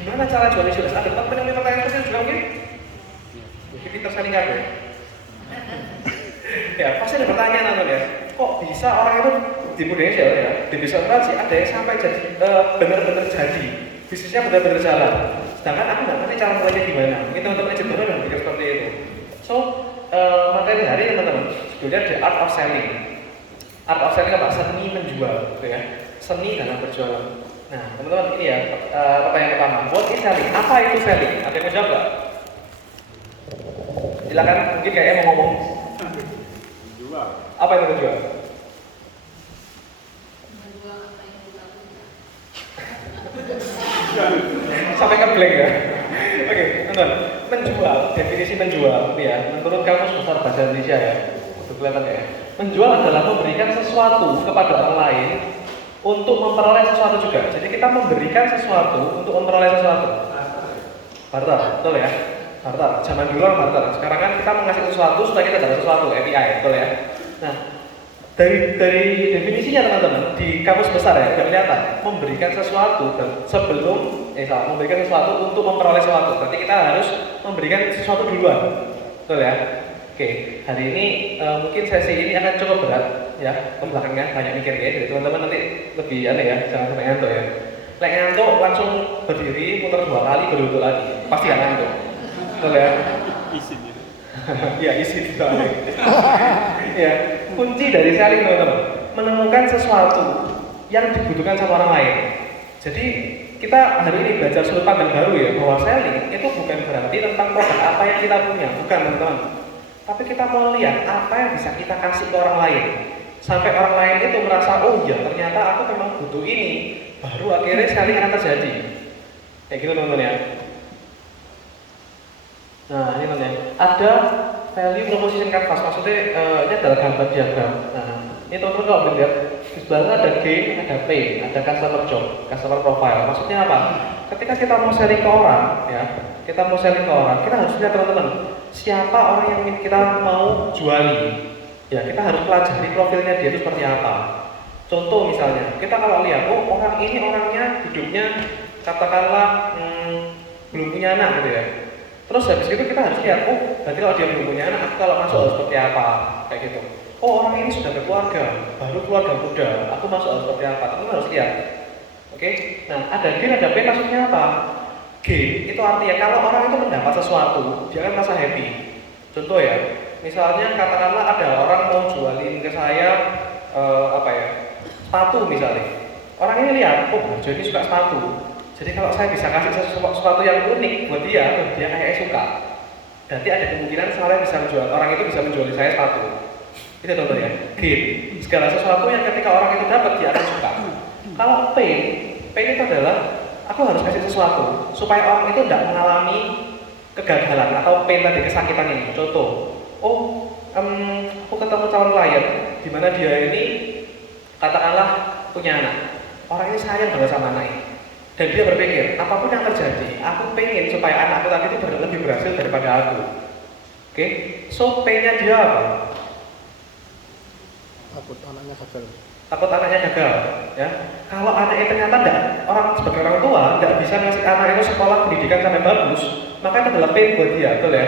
Gimana cara jual jelas? Ada teman-teman yang pertanyaan seperti itu juga mungkin? Mungkin kita saling ya. Ya, pasti ada pertanyaan nonton ya. Kok bisa orang itu di Indonesia ya, di bisnis asuransi ada yang sampai jadi benar-benar jadi bisnisnya benar-benar jalan. Sedangkan aku nggak ngerti cara mulainya gimana. Mungkin teman-teman aja baru berpikir seperti itu. So, materi hari teman-teman, judulnya The Art of Selling. Art of Selling apa? Seni menjual, gitu ya. Seni dalam berjualan. Nah, teman-teman ini ya, pertanyaan pertama. What is selling? Apa itu selling? Ada yang mau jawab nggak? Silakan, mungkin kayaknya mau ngomong. Menjual. Apa itu menjual? Sampai ke blank ya. Oke, teman-teman. Menjual, definisi menjual, ya. Menurut Kamus Besar Bahasa Indonesia ya, udah kelihatan ya. Menjual adalah memberikan sesuatu kepada orang lain untuk memperoleh sesuatu juga. Jadi kita memberikan sesuatu untuk memperoleh sesuatu. Barter, betul ya? Barter. Zaman dulu orang barter. Sekarang kan kita mengasih sesuatu supaya kita dapat sesuatu, API, betul ya? Nah, dari definisinya teman-teman di kamus besar ya, sudah kelihatan memberikan sesuatu dan sebelum memberikan sesuatu untuk memperoleh sesuatu. Berarti kita harus memberikan sesuatu duluan, betul ya? Oke, hari ini mungkin sesi ini akan cukup berat ya, belakangnya banyak mikir ya. Jadi teman-teman nanti lebih aneh ya, jangan sampai ngantuk ya. Lek ngantuk langsung berdiri, muter 2 kali, baru duduk lagi, pasti nggak ngantuk, betul ya? Izin itu. Ya isi soalnya. Ya, kunci dari selling teman-teman, menemukan sesuatu yang dibutuhkan sama orang lain. Jadi kita hari ini belajar sudut pandang baru ya, bahwa selling itu bukan berarti tentang produk apa yang kita punya, bukan teman-teman. Tapi kita mau lihat apa yang bisa kita kasih ke orang lain, sampai orang lain itu merasa, oh ya ternyata aku memang butuh ini, baru akhirnya selling akan terjadi. Kayak gitu teman-teman ya. Nah ini teman-teman, ada value proposition canvas, maksudnya ini adalah gambar diagram. Nah ini teman-teman kalau melihat di sebelahnya ada gain, ada pain, ada customer job, customer profile. Maksudnya apa? Ketika kita mau sharing ke orang, ya kita mau sharing ke orang, kita harus lihat teman-teman, siapa orang yang kita mau juali. Ya kita harus pelajari profilnya dia itu seperti apa. Contoh misalnya, kita kalau lihat, oh orang ini orangnya hidupnya katakanlah belum punya anak gitu ya. Terus habis itu kita harus lihat, oh berarti kalau dia belum punya anak, aku kalau masuk harus seperti apa, kayak gitu. Oh orang ini sudah berkeluarga, baru keluarga muda, aku masuk harus seperti apa, kamu harus lihat. Oke, nah ada gain, ada pain, maksudnya apa? Gain itu artinya kalau orang itu mendapat sesuatu, dia akan merasa happy. Contoh ya, misalnya katakanlah ada orang mau jualin ke saya sepatu misalnya. Orang ini lihat, oh Harjo ini suka sepatu. Jadi kalau saya bisa kasih sesuatu yang unik buat dia kayaknya suka. Berarti ada kemungkinan saya bisa menjual, orang itu bisa menjual saya sepatu. Itu contohnya, gain. Segala sesuatu yang ketika orang itu dapat dia akan suka. Kalau pain itu adalah aku harus kasih sesuatu supaya orang itu tidak mengalami kegagalan atau pain tadi, kesakitan ini. Contoh, aku ketemu calon klien di mana dia ini katakanlah punya anak. Orang ini sayang banget sama anaknya. Dan dia berpikir, apapun yang terjadi, aku pengen supaya anakku tadi itu lebih berhasil daripada aku. Oke, so pain-nya dia apa? Takut anaknya gagal. Takut anaknya gagal, ya. Kalau anaknya ternyata orang sebagai orang tua tidak bisa ngasih anak itu sekolah pendidikan sampai bagus, maka itu adalah pain buat dia, betul ya?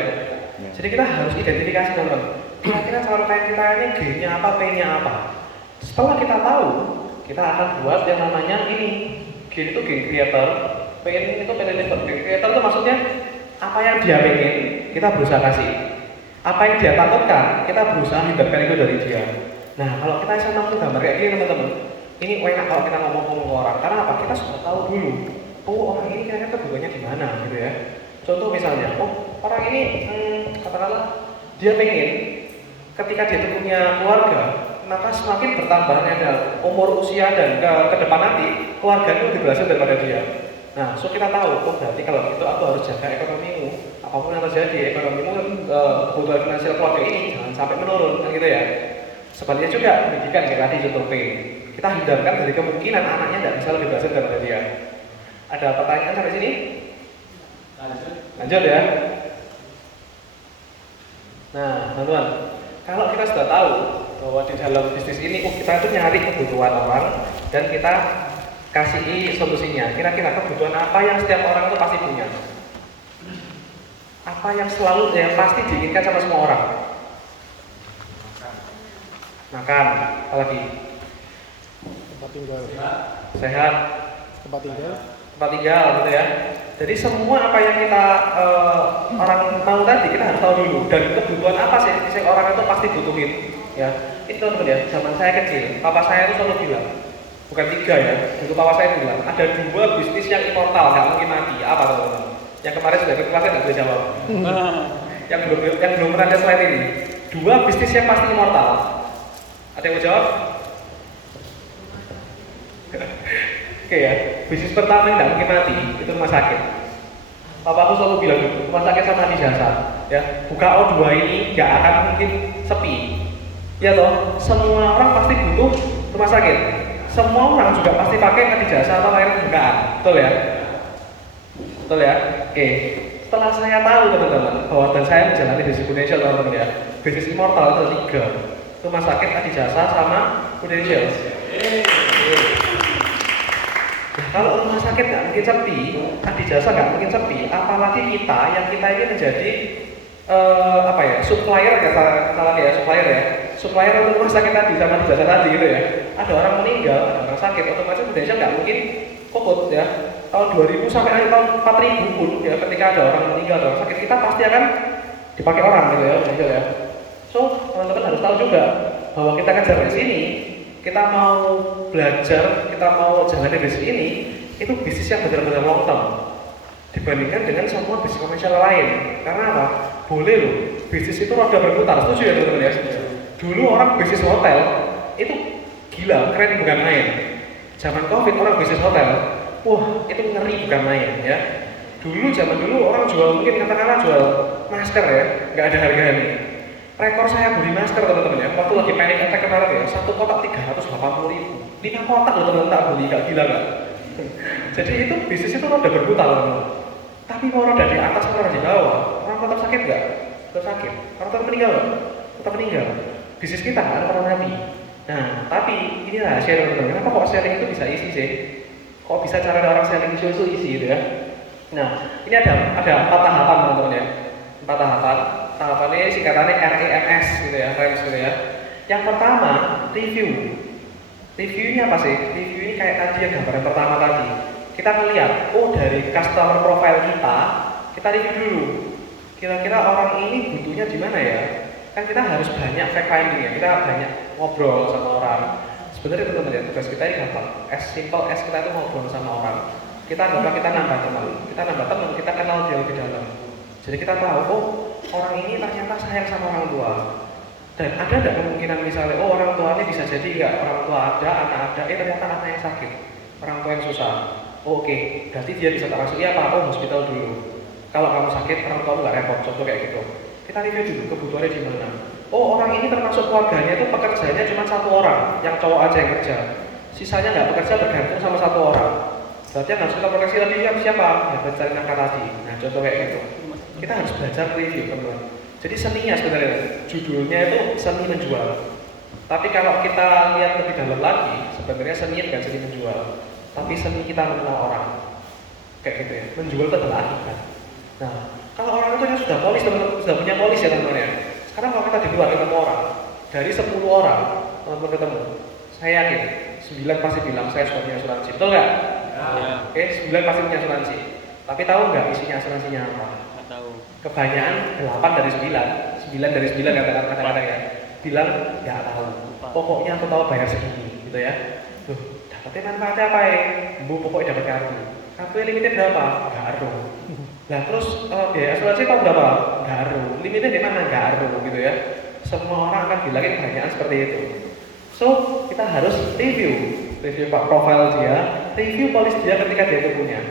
Jadi kita harus identifikasi teman-teman. Kira-kira calon klien kita ini gain-nya apa, pain-nya apa? Setelah kita tahu, kita akan buat yang namanya ini. Gain itu gain creator, pain itu pain deliver. Gain creator itu maksudnya apa yang dia pengen, kita berusaha kasih. Apa yang dia takutkan, kita berusaha hindarkan itu dari dia. Nah, kalau kita bisa mampu gambar kayak gini teman-teman, ini enak kalau kita ngomong ke orang. Karena apa? Kita sudah tahu dulu. Oh, orang ini kira-kira kebutuhannya di mana, gitu ya. Contoh misalnya, oh orang ini katakanlah dia pengen ketika dia punya keluarga, maka semakin bertambahnya umur usia dan ke depan nanti keluarga itu lebih berhasil daripada dia. Nah, so kita tahu, oh berarti kalau gitu aku harus jaga ekonomimu. Apapun yang terjadi, ekonomimu kebutuhan finansial keluarga ini jangan sampai menurun, kan gitu ya. Sebaliknya juga pendidikan kayak tadi contoh pain. Kita hindarkan dari kemungkinan anaknya tidak bisa lebih berhasil daripada dia. Ada pertanyaan sampai sini? Lanjut ya. Nah, teman-teman, kalau kita sudah tahu bahwa di dalam bisnis ini kita itu nyari kebutuhan orang dan kita kasih solusinya. Kira-kira kebutuhan apa yang setiap orang itu pasti punya? Apa yang selalu yang pasti diinginkan sama semua orang? Makan, apalagi? Tempat tinggal. Sehat, Tempat tinggal. tempat tinggal gitu ya. Jadi semua apa yang kita orang mau tadi kita harus tahu dulu. Dan kebutuhan apa sih yang orang itu pasti butuhin? Ya, itu teman ya. Zaman saya kecil, papa saya itu selalu bilang, bukan 3 ya. Dulu papa saya bilang ada 2 bisnis yang immortal, nggak mungkin mati. Apa teman-teman? Yang kemarin sudah ke kelasnya nggak boleh jawab. yang belum pernah ada slide ini. 2 bisnis yang pasti immortal. Ada yang mau jawab? Oke ya, bisnis pertama yang nggak mungkin mati itu rumah sakit. Papa aku selalu bilang gitu, rumah sakit sama di jasa. Ya, buka O2 ini nggak akan mungkin sepi. Ya toh, semua orang pasti butuh rumah sakit. Semua orang juga pasti pakai di jasa atau layanan bukaan, betul ya? Betul ya? Oke. Setelah saya tahu teman-teman bahwa dan saya menjalani bisnis Prudential teman-teman ya, bisnis immortal itu ada 3, rumah sakit, adijasa, sama Prudential. Nah, kalau rumah sakit nggak mungkin sepi, adijasa nggak mungkin sepi, apalagi kita yang kita ini menjadi apa ya, supplier ya, salah ya, supplier untuk rumah sakit tadi sama adijasa tadi gitu ya. Ada orang meninggal, ada orang sakit, otomatis Prudential nggak mungkin kokot ya. Tahun 2000 sampai akhir tahun 4000 pun ya, ketika ada orang meninggal, ada orang sakit, kita pasti akan dipakai orang gitu ya, Prudential ya. So teman-teman harus tahu juga bahwa kita kerja di sini, kita mau belajar, kita mau jalani bisnis ini, itu bisnis yang benar-benar long term dibandingkan dengan semua bisnis komersial lain. Karena apa? Boleh loh, bisnis itu roda berputar, setuju ya teman-teman ya? Dulu orang bisnis hotel itu gila, keren bukan main. Zaman Covid orang bisnis hotel, wah itu ngeri bukan main ya. Zaman dulu orang jual, mungkin katakanlah jual masker ya, nggak ada harganya. Rekor saya beli masker teman-teman ya, waktu lagi panic attack kemarin ya, 1 kotak 380.000, 5 kotak loh teman-teman, tak beli, gak gila gak? Jadi itu bisnis itu roda berputar teman-teman. Tapi mau roda di atas, mau roda di bawah, orang tetap sakit gak? Tetap sakit. Orang tetap meninggal gak? Tetap meninggal. Bisnis kita kan pernah mati. Nah, tapi ini rahasia teman-teman, kenapa kok sharing itu bisa isi sih? Kok bisa cara orang sharing itu isi gitu ya? Nah, ini ada 4 tahapan teman-teman ya, 4 tahapan. Tahapannya singkatannya REMS gitu ya, REMS gitu ya. Yang pertama, review. Review ini apa sih? Review ini kayak tadi yang gambaran pertama tadi. Kita melihat, oh dari customer profile kita review dulu. Kira-kira orang ini butuhnya di mana ya? Kan kita harus banyak fact finding ya, kita banyak ngobrol sama orang. Sebenarnya teman-teman ya, tugas kita ini gampang. As simple as kita itu ngobrol sama orang. Kita nambah teman, kita kenal dia lebih dalam. Jadi kita tahu, oh orang ini ternyata sayang sama orang tua. Dan ada nggak kemungkinan misalnya, oh orang tuanya bisa jadi nggak, orang tua ada, anak ada, ternyata anak yang sakit, orang tua yang susah. Oh, oke, berarti dia bisa termasuk, iya Pak, oh hospital dulu. Kalau kamu sakit, orang tua nggak repot, contoh kayak gitu. Kita review dulu kebutuhannya di mana. Oh orang ini termasuk keluarganya itu pekerjaannya cuma 1 orang, yang cowok aja yang kerja. Sisanya nggak bekerja bergantung sama 1 orang. Berarti yang harus kita proteksi lebih siapa? Ya pencari nafkah tadi. Nah contoh kayak gitu. Kita harus belajar review teman-teman. Jadi seninya sebenarnya, judulnya itu seni menjual. Tapi kalau kita lihat lebih dalam lagi, sebenarnya seni bukan seni menjual, tapi seni kita mengenal orang. Kayak gitu ya, menjual itu adalah akibat. Nah, kalau orang itu sudah polis, teman-teman, sudah punya polis ya teman-teman ya. Sekarang kalau kita di luar ketemu orang, dari 10 orang teman-teman ketemu, saya yakin 9 pasti bilang saya sudah punya asuransi, betul nggak? Ya. Oke, 9 pasti punya asuransi. Tapi tahu nggak isinya asuransinya apa? Nggak tahu. Kebanyakan 8 dari 9 dari 9 kata-kata ya, bilang nggak tahu. Pokoknya aku tahu bayar segini, gitu ya. Tuh, dapatnya manfaatnya apa ya? Bu, pokoknya dapat kartu. Kartu limitnya berapa? Nggak aruh. Nah terus biaya asuransi tahu berapa? Nggak aruh. Limitnya di mana? Nggak aruh, gitu ya. Semua orang akan bilangin kebanyakan seperti itu. So kita harus review pak profil dia, review polis dia ketika dia itu punya.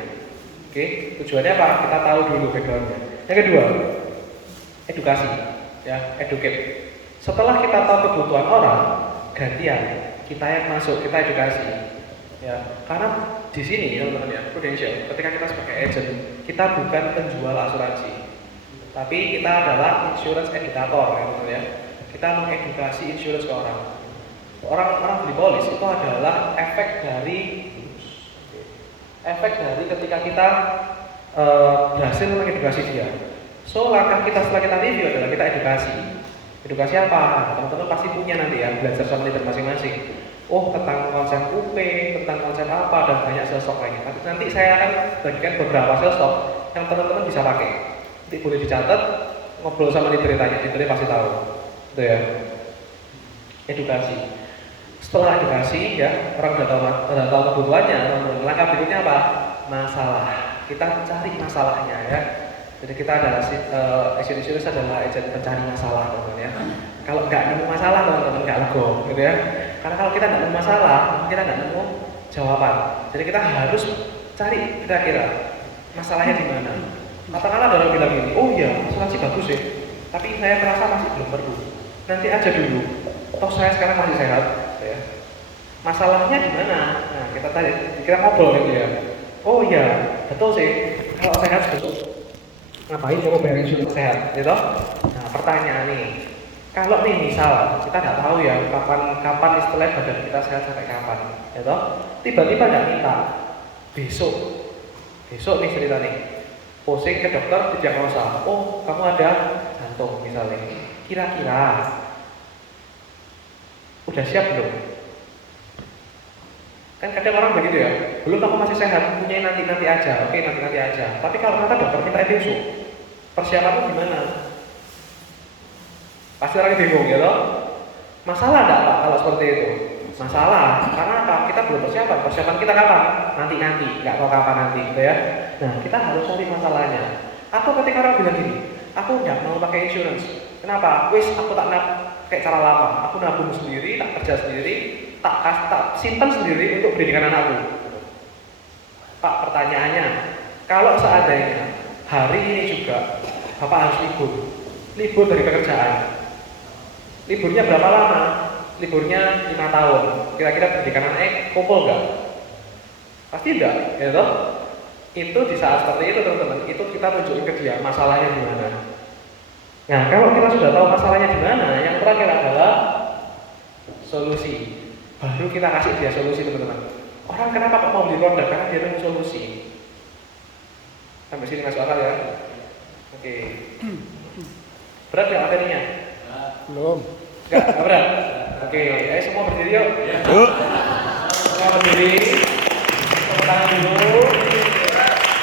Oke, tujuannya apa? Kita tahu dulu backgroundnya. Yang kedua, edukasi, ya, educate. Setelah kita tahu kebutuhan orang, gantian kita yang masuk, kita edukasi. Ya, karena di sini teman-teman ya, Prudential, ketika kita sebagai agent, kita bukan penjual asuransi, tapi kita adalah insurance educator, ya, teman-teman ya. Kita mengedukasi insurance ke orang. Orang beli polis itu adalah efek dari efek dari ketika kita berhasil mengedukasi dia. So langkah kita setelah kita review adalah kita edukasi. Edukasi apa? Teman-teman pasti punya nanti ya, belajar sama leader masing-masing. Oh, tentang konsep UP, tentang konsep apa, dan banyak sales talk lainnya. Tapi nanti saya akan bagikan beberapa sales talk yang teman-teman bisa pakai. Nanti boleh dicatat, ngobrol sama leader, tanya, leader pasti tahu. Itu ya. Edukasi. Setelah edukasi ya, orang udah tahu kebutuhannya. Langkah berikutnya apa? Masalah. Kita cari masalahnya ya. Jadi kita adalah agent insurance adalah agent pencari masalah, teman-teman ya. Kalau nggak nemu masalah, teman-teman nggak lego, gitu ya. Karena kalau kita nggak nemu masalah, kita nggak nemu jawaban. Jadi kita harus cari kira-kira masalahnya di mana. Katakanlah ada orang bilang gini, oh iya, asuransi bagus ya, tapi saya merasa masih belum perlu. Nanti aja dulu. Toh saya sekarang masih sehat, ya. Masalahnya di mana? Nah, kita ngobrol gitu ya. Oh iya, betul sih. Kalau sehat betul. Ngapain coba bayar insurans sehat, gitu? Nah, pertanyaan nih, kalau nih misal kita nggak tahu ya kapan istilah badan kita sehat sampai kapan, gitu? Tiba-tiba nggak minta besok nih cerita nih, pusing ke dokter didiagnosa, oh kamu ada jantung misalnya, kira-kira udah siap belum? Kan kadang orang begitu ya, belum aku masih sehat, punya nanti aja, oke nanti aja. Tapi kalau ternyata dokter minta besok, persiapanmu gimana? Pasti orang bingung ya loh. Masalah enggak Pak kalau seperti itu? Masalah, karena apa? Kita belum persiapan kita kapan? Nanti, nggak tahu kapan nanti gitu ya. Nah, kita harus cari masalahnya. Atau ketika orang bilang gini, aku nggak mau pakai insurance. Kenapa? Wis, aku tak kayak cara lama. Aku nabung sendiri, tak kerja sendiri, tak simpan sendiri untuk pendidikan anakku. Pak, pertanyaannya, kalau seandainya hari ini juga Bapak harus libur dari pekerjaan, liburnya berapa lama? Liburnya 5 tahun. Kira-kira pendidikan anaknya kumpul nggak? Pasti enggak, ya toh? Itu di saat seperti itu teman-teman, itu kita tunjukin ke dia masalahnya di mana. Nah, kalau kita sudah tahu masalahnya di mana, yang terakhir adalah solusi. Baru kita kasih dia solusi, teman-teman. Orang kenapa kok mau beli produk? Karena dia nemu solusi. Sampai sini masuk akal ya? Oke. Berat nggak materinya? Belum. Nggak berat? Oke, ayo semua berdiri yuk. Semua berdiri. Tepuk tangan dulu.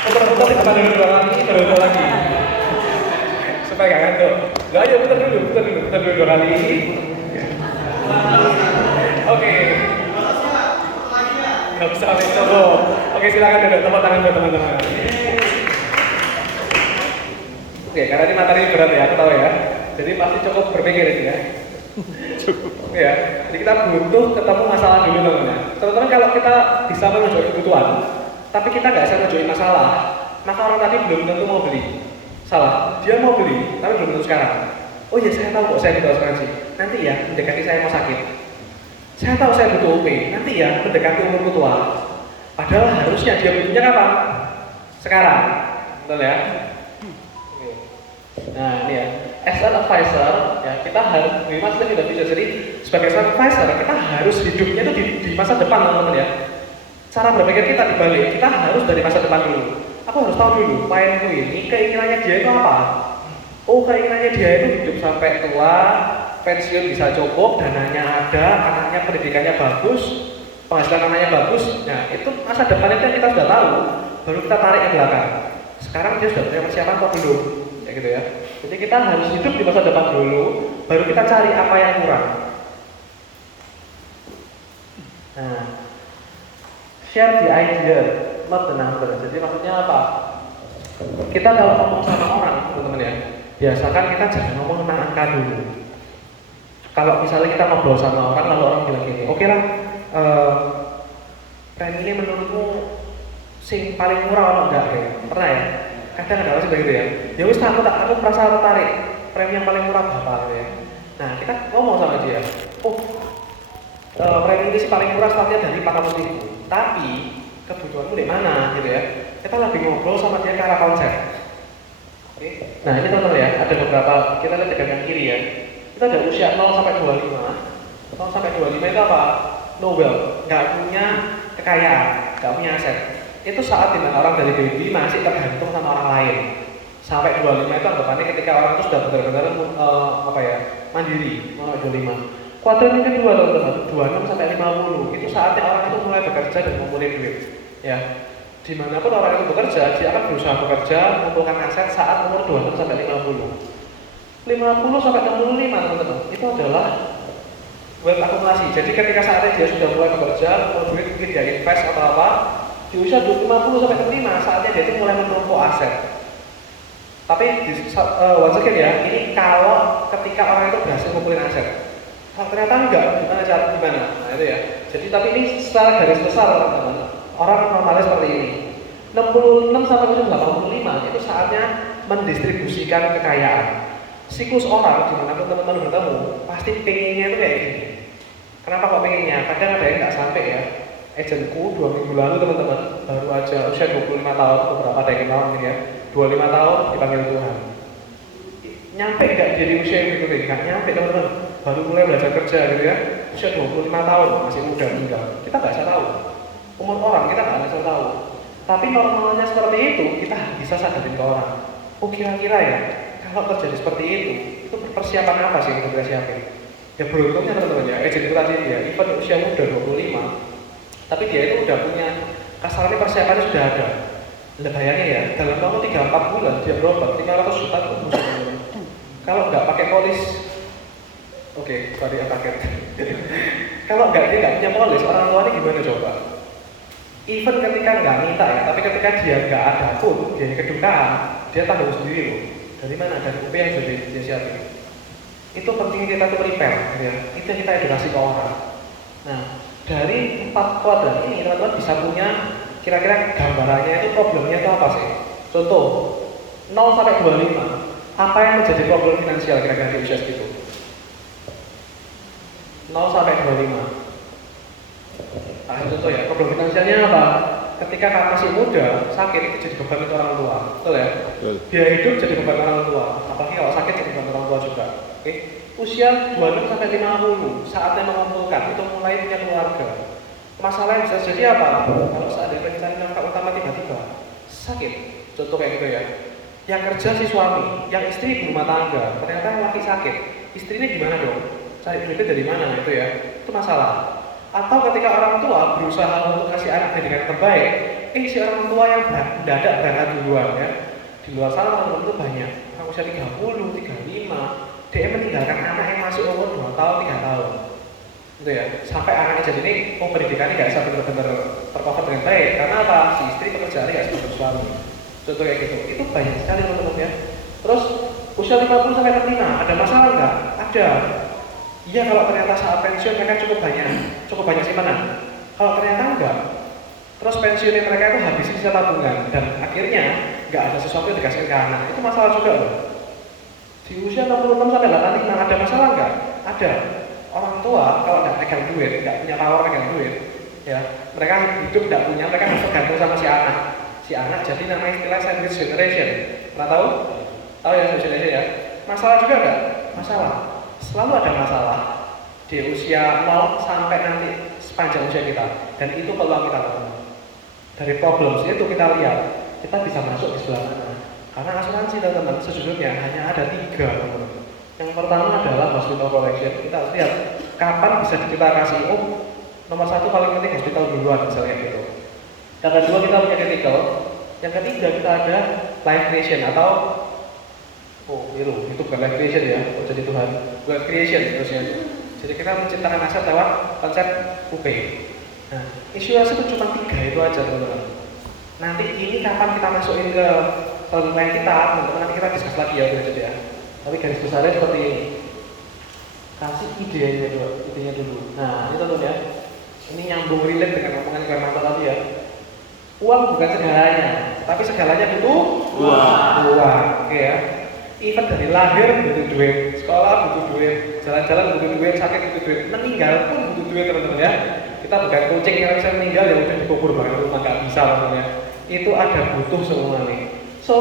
Putar-putar di depan dulu lagi. Supaya nggak ngantuk. Nggak, ayo putar dulu 2 kali. Oke. Nggak bisa sampai cukup. Oke, silakan duduk. Tepuk tangan buat teman-teman. Oke, karena ini materi berat ya, aku tahu ya. Jadi pasti cukup berpikir ini ya. Ya, jadi kita butuh ketemu masalah dulu teman-teman. Teman-teman kalau kita bisa menunjukkan kebutuhan, tapi kita nggak bisa menunjukkan masalah, maka orang tadi belum tentu mau beli. Salah, dia mau beli, tapi belum tentu sekarang. Oh iya, saya tahu kok saya butuh asuransi. Nanti ya, mendekati saya mau sakit. Saya tahu saya butuh OP. Nanti ya, mendekati umurku tua. Padahal harusnya dia butuhnya kapan? Sekarang, betul ya? Nah ini ya, as an advisor, ya kita harus di masa tidak bisa. Jadi sebagai advisor kita harus hidupnya itu di masa depan teman-teman ya. Cara berpikir kita dibalik, kita harus dari masa depan dulu. Aku harus tahu dulu, klienku ini keinginannya dia itu apa? Oh keinginannya dia itu hidup sampai tua, pensiun bisa cukup, dananya ada, anaknya pendidikannya bagus, penghasilan anaknya bagus. Nah itu masa depannya kan kita sudah tahu, baru kita tarik ke belakang. Sekarang dia sudah punya persiapan kok belum? Ya gitu ya. Jadi kita harus hidup di masa depan dulu, baru kita cari apa yang kurang. Nah, share the idea, not the number. Jadi maksudnya apa? Kita kalau ngomong sama orang, teman-teman ya, biasakan kita jangan ngomong tentang angka dulu. Kalau misalnya kita ngobrol sama orang, lalu orang bilang gini, oke lah, premi ini menurutmu sing paling murah atau enggak? Pernah ya? Kadang ada orang seperti itu ya. Ya wis aku merasa tertarik. Premi yang paling murah berapa gitu ya. Nah, kita ngomong sama dia. Oh, premi ini sih paling murah startnya dari 400.000. Tapi kebutuhanmu di mana gitu ya. Kita lagi ngobrol sama dia ke arah konsep. Oke. Nah, ini teman-teman ya, ada beberapa kita lihat di kanan kiri ya. Kita ada usia 0 sampai 25. 0 sampai 25 itu apa? No wealth, nggak punya kekayaan, nggak punya aset. itu saat dimana orang dari baby masih tergantung sama orang lain. Sampai 25 itu anggapannya ketika orang itu sudah benar-benar mandiri, sampai 25. Kuadran yang kedua teman-teman, 26 sampai 50 itu saatnya orang itu mulai bekerja dan memulai duit. Ya, dimanapun orang itu bekerja, dia akan berusaha bekerja, mengumpulkan aset saat umur 26 sampai 50. 50 sampai 65 teman-teman, itu adalah wealth akumulasi. Jadi ketika saatnya dia sudah mulai bekerja, mengumpulkan duit, mungkin dia invest atau apa, di usia 50 sampai 65 saatnya dia itu mulai menumpuk aset. Tapi once again ya, ini kalau ketika orang itu berhasil ngumpulin aset. Kalau ternyata enggak, gimana? Nah itu ya. Jadi tapi ini secara garis besar teman-teman, orang normalnya seperti ini. 66 sampai 85 itu saatnya mendistribusikan kekayaan. Siklus orang dimanapun teman-teman bertemu, pasti pengennya itu kayak gini. Kenapa kok pengennya? Kadang ada yang nggak sampai ya. Agentku 2 minggu lalu teman-teman, baru aja usia 25 tahun, beberapa ada yang kenal mungkin ya. 25 tahun dipanggil Tuhan. Nyampe nggak jadi usia yang begitu? Nggak nyampe teman-teman. Baru mulai belajar kerja gitu ya. Usia 25 tahun, masih muda tinggal. Kita nggak bisa tahu. Umur orang kita nggak bisa tahu. Tapi normalnya seperti itu, kita bisa sadarin ke orang. Oh kira-kira ya, kalau terjadi seperti itu persiapan apa sih yang kita siapin? Ya beruntungnya teman-teman ya, agent itu tadi dia, even usia muda 25, tapi dia itu udah punya kasarnya persiapannya sudah ada. Lah bayangin ya, dalam waktu 3-4 bulan dia berobat 500 juta itu musuh teman-teman. Kalau nggak pakai polis, oke, sorry ya paket. Kalau dia nggak punya polis, orang tuanya gimana coba? Even ketika nggak minta ya, tapi ketika dia nggak ada pun, dia kedukaan, dia tanggung sendiri loh. Dari mana? Dari UP yang sudah dia siapin. Itu penting kita tuh prepare, ya. Itu yang kita edukasi ke orang. Nah, dari 4 kuadran ini teman-teman bisa punya kira-kira gambarannya itu problemnya itu apa sih? Contoh, 0 sampai 25, apa yang menjadi problem finansial kira-kira di usia segitu? 0 sampai 25. Nah, contoh ya, problem finansialnya apa? Ketika kamu masih muda, sakit itu jadi beban untuk orang tua, betul ya? Betul. Biaya hidup jadi beban orang tua, apalagi kalau sakit jadi beban orang tua juga. Oke? Usia 26 sampai 50, saatnya mengumpulkan, itu mulai punya keluarga. Masalah yang bisa jadi apa? Kalau seandainya pencari nafkah utama tiba-tiba sakit, contoh kayak gitu ya. Yang kerja si suami, yang istri di rumah tangga, ternyata yang laki sakit, istrinya gimana dong? Cari duitnya dari mana itu ya? Itu masalah. Atau ketika orang tua berusaha untuk kasih anak pendidikan terbaik, si orang tua yang mendadak berangkat duluan ya. Di luar sana teman-teman itu banyak, orang usia 30, 35, dia meninggalkan anak yang masih umur 2 tahun, 3 tahun. Gitu ya, sampai anaknya jadi ini, pendidikannya nggak bisa benar-benar tercover dengan baik. Karena apa? Si istri pekerjaannya nggak seperti suami. Contoh kayak gitu, itu banyak sekali teman-teman ya. Terus usia 50 sampai 65, ada masalah nggak? Ada. Iya kalau ternyata saat pensiun mereka cukup banyak simpanan. Kalau ternyata enggak, terus pensiunnya mereka itu habis sisa tabungan dan akhirnya nggak ada sesuatu yang dikasih ke anak, itu masalah juga loh. Di usia 66 sampai 85 ada masalah nggak? Ada. Orang tua kalau nggak pegang duit, nggak punya power pegang duit, ya mereka hidup nggak punya, mereka harus tergantung sama si anak. Si anak jadi namanya istilah sandwich generation. Pernah tahu? Tahu ya sandwich generation ya? Masalah juga nggak? Masalah. Selalu ada masalah di usia 0 sampai nanti sepanjang usia kita, dan itu peluang kita teman-teman. Dari problem itu kita lihat kita bisa masuk di sebelah mana. Karena asuransi teman-teman sejujurnya hanya ada 3 teman-teman. Yang pertama adalah hospital collection. Kita harus lihat kapan bisa kita kasih. Nomor 1 paling penting hospital duluan misalnya gitu. Yang kedua kita punya critical. Yang ketiga kita ada life creation atau itu bukan life creation ya, jadi Tuhan, wealth creation terusnya. Jadi kita menciptakan aset lewat konsep UP. Nah, insurance itu cuma 3 itu aja teman-teman. Nanti ini kapan kita masukin ke plan kita, teman-teman nanti kita diskus lagi ya, jadi ya. Tapi garis besarnya seperti ini. Kasih idenya dulu. Nah, ini teman ya. Ini nyambung relate dengan omongan Karmanto tadi ya. Uang bukan segalanya, tapi segalanya butuh uang. Oke ya. Even dari lahir butuh duit, sekolah butuh duit, jalan-jalan butuh duit, sakit butuh duit, meninggal pun butuh duit teman-teman ya. Kita bukan kucing yang bisa meninggal ya udah dikubur bahkan rumah nggak bisa teman-teman ya. Itu ada butuh semua nih. So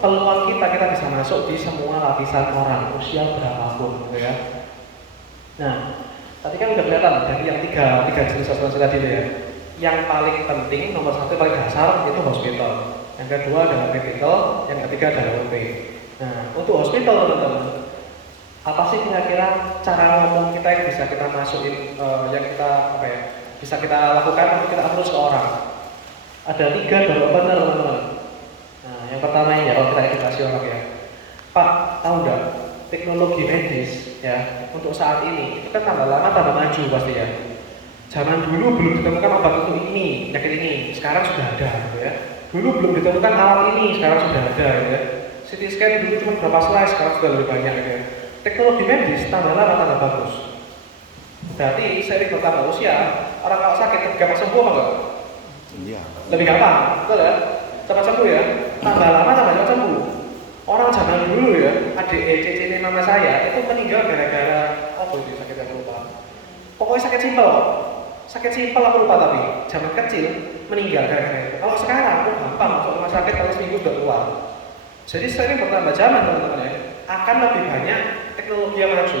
peluang kita bisa masuk di semua lapisan orang, usia berapapun, gitu ya. Nah, tadi kan udah kelihatan dari yang tiga jenis asuransi tadi ya. yang paling penting, nomor satu paling dasar itu hospital. Yang kedua adalah medical, yang ketiga adalah OP. Nah, untuk hospital teman-teman, apa sih kira-kira cara ngomong kita yang bisa kita masukin, yang kita bisa kita lakukan untuk kita approach ke orang? Ada 3 jawaban teman-teman. Nah, yang pertama ini ya, kalau kita edukasi orang ya, Pak, tahu nggak teknologi medis ya untuk saat ini itu kan tambah lama tambah maju pasti ya. Zaman dulu belum ditemukan obat untuk ini, penyakit ini, sekarang sudah ada gitu ya. Dulu belum ditemukan alat ini, sekarang sudah ada gitu ya. CT scan dulu cuma berapa slice, sekarang sudah lebih banyak gitu ya. Teknologi medis tambah lama tambah bagus. Berarti seiring bertambah usia, orang kalau sakit gampang sembuh apa enggak? Iya. Lebih gampang, betul ya? Cepat sembuh ya. Tambah lama tambah cepat sembuh. Orang zaman dulu ya, adik cece mama saya itu meninggal gara-gara apa itu sakit aku lupa. Pokoknya sakit simpel. Sakit simpel aku lupa tapi zaman kecil meninggal gara-gara itu. Kalau sekarang aku gampang masuk rumah sakit kali seminggu sudah keluar. Jadi sering bertambah zaman teman-teman ya, akan lebih banyak teknologi yang maju.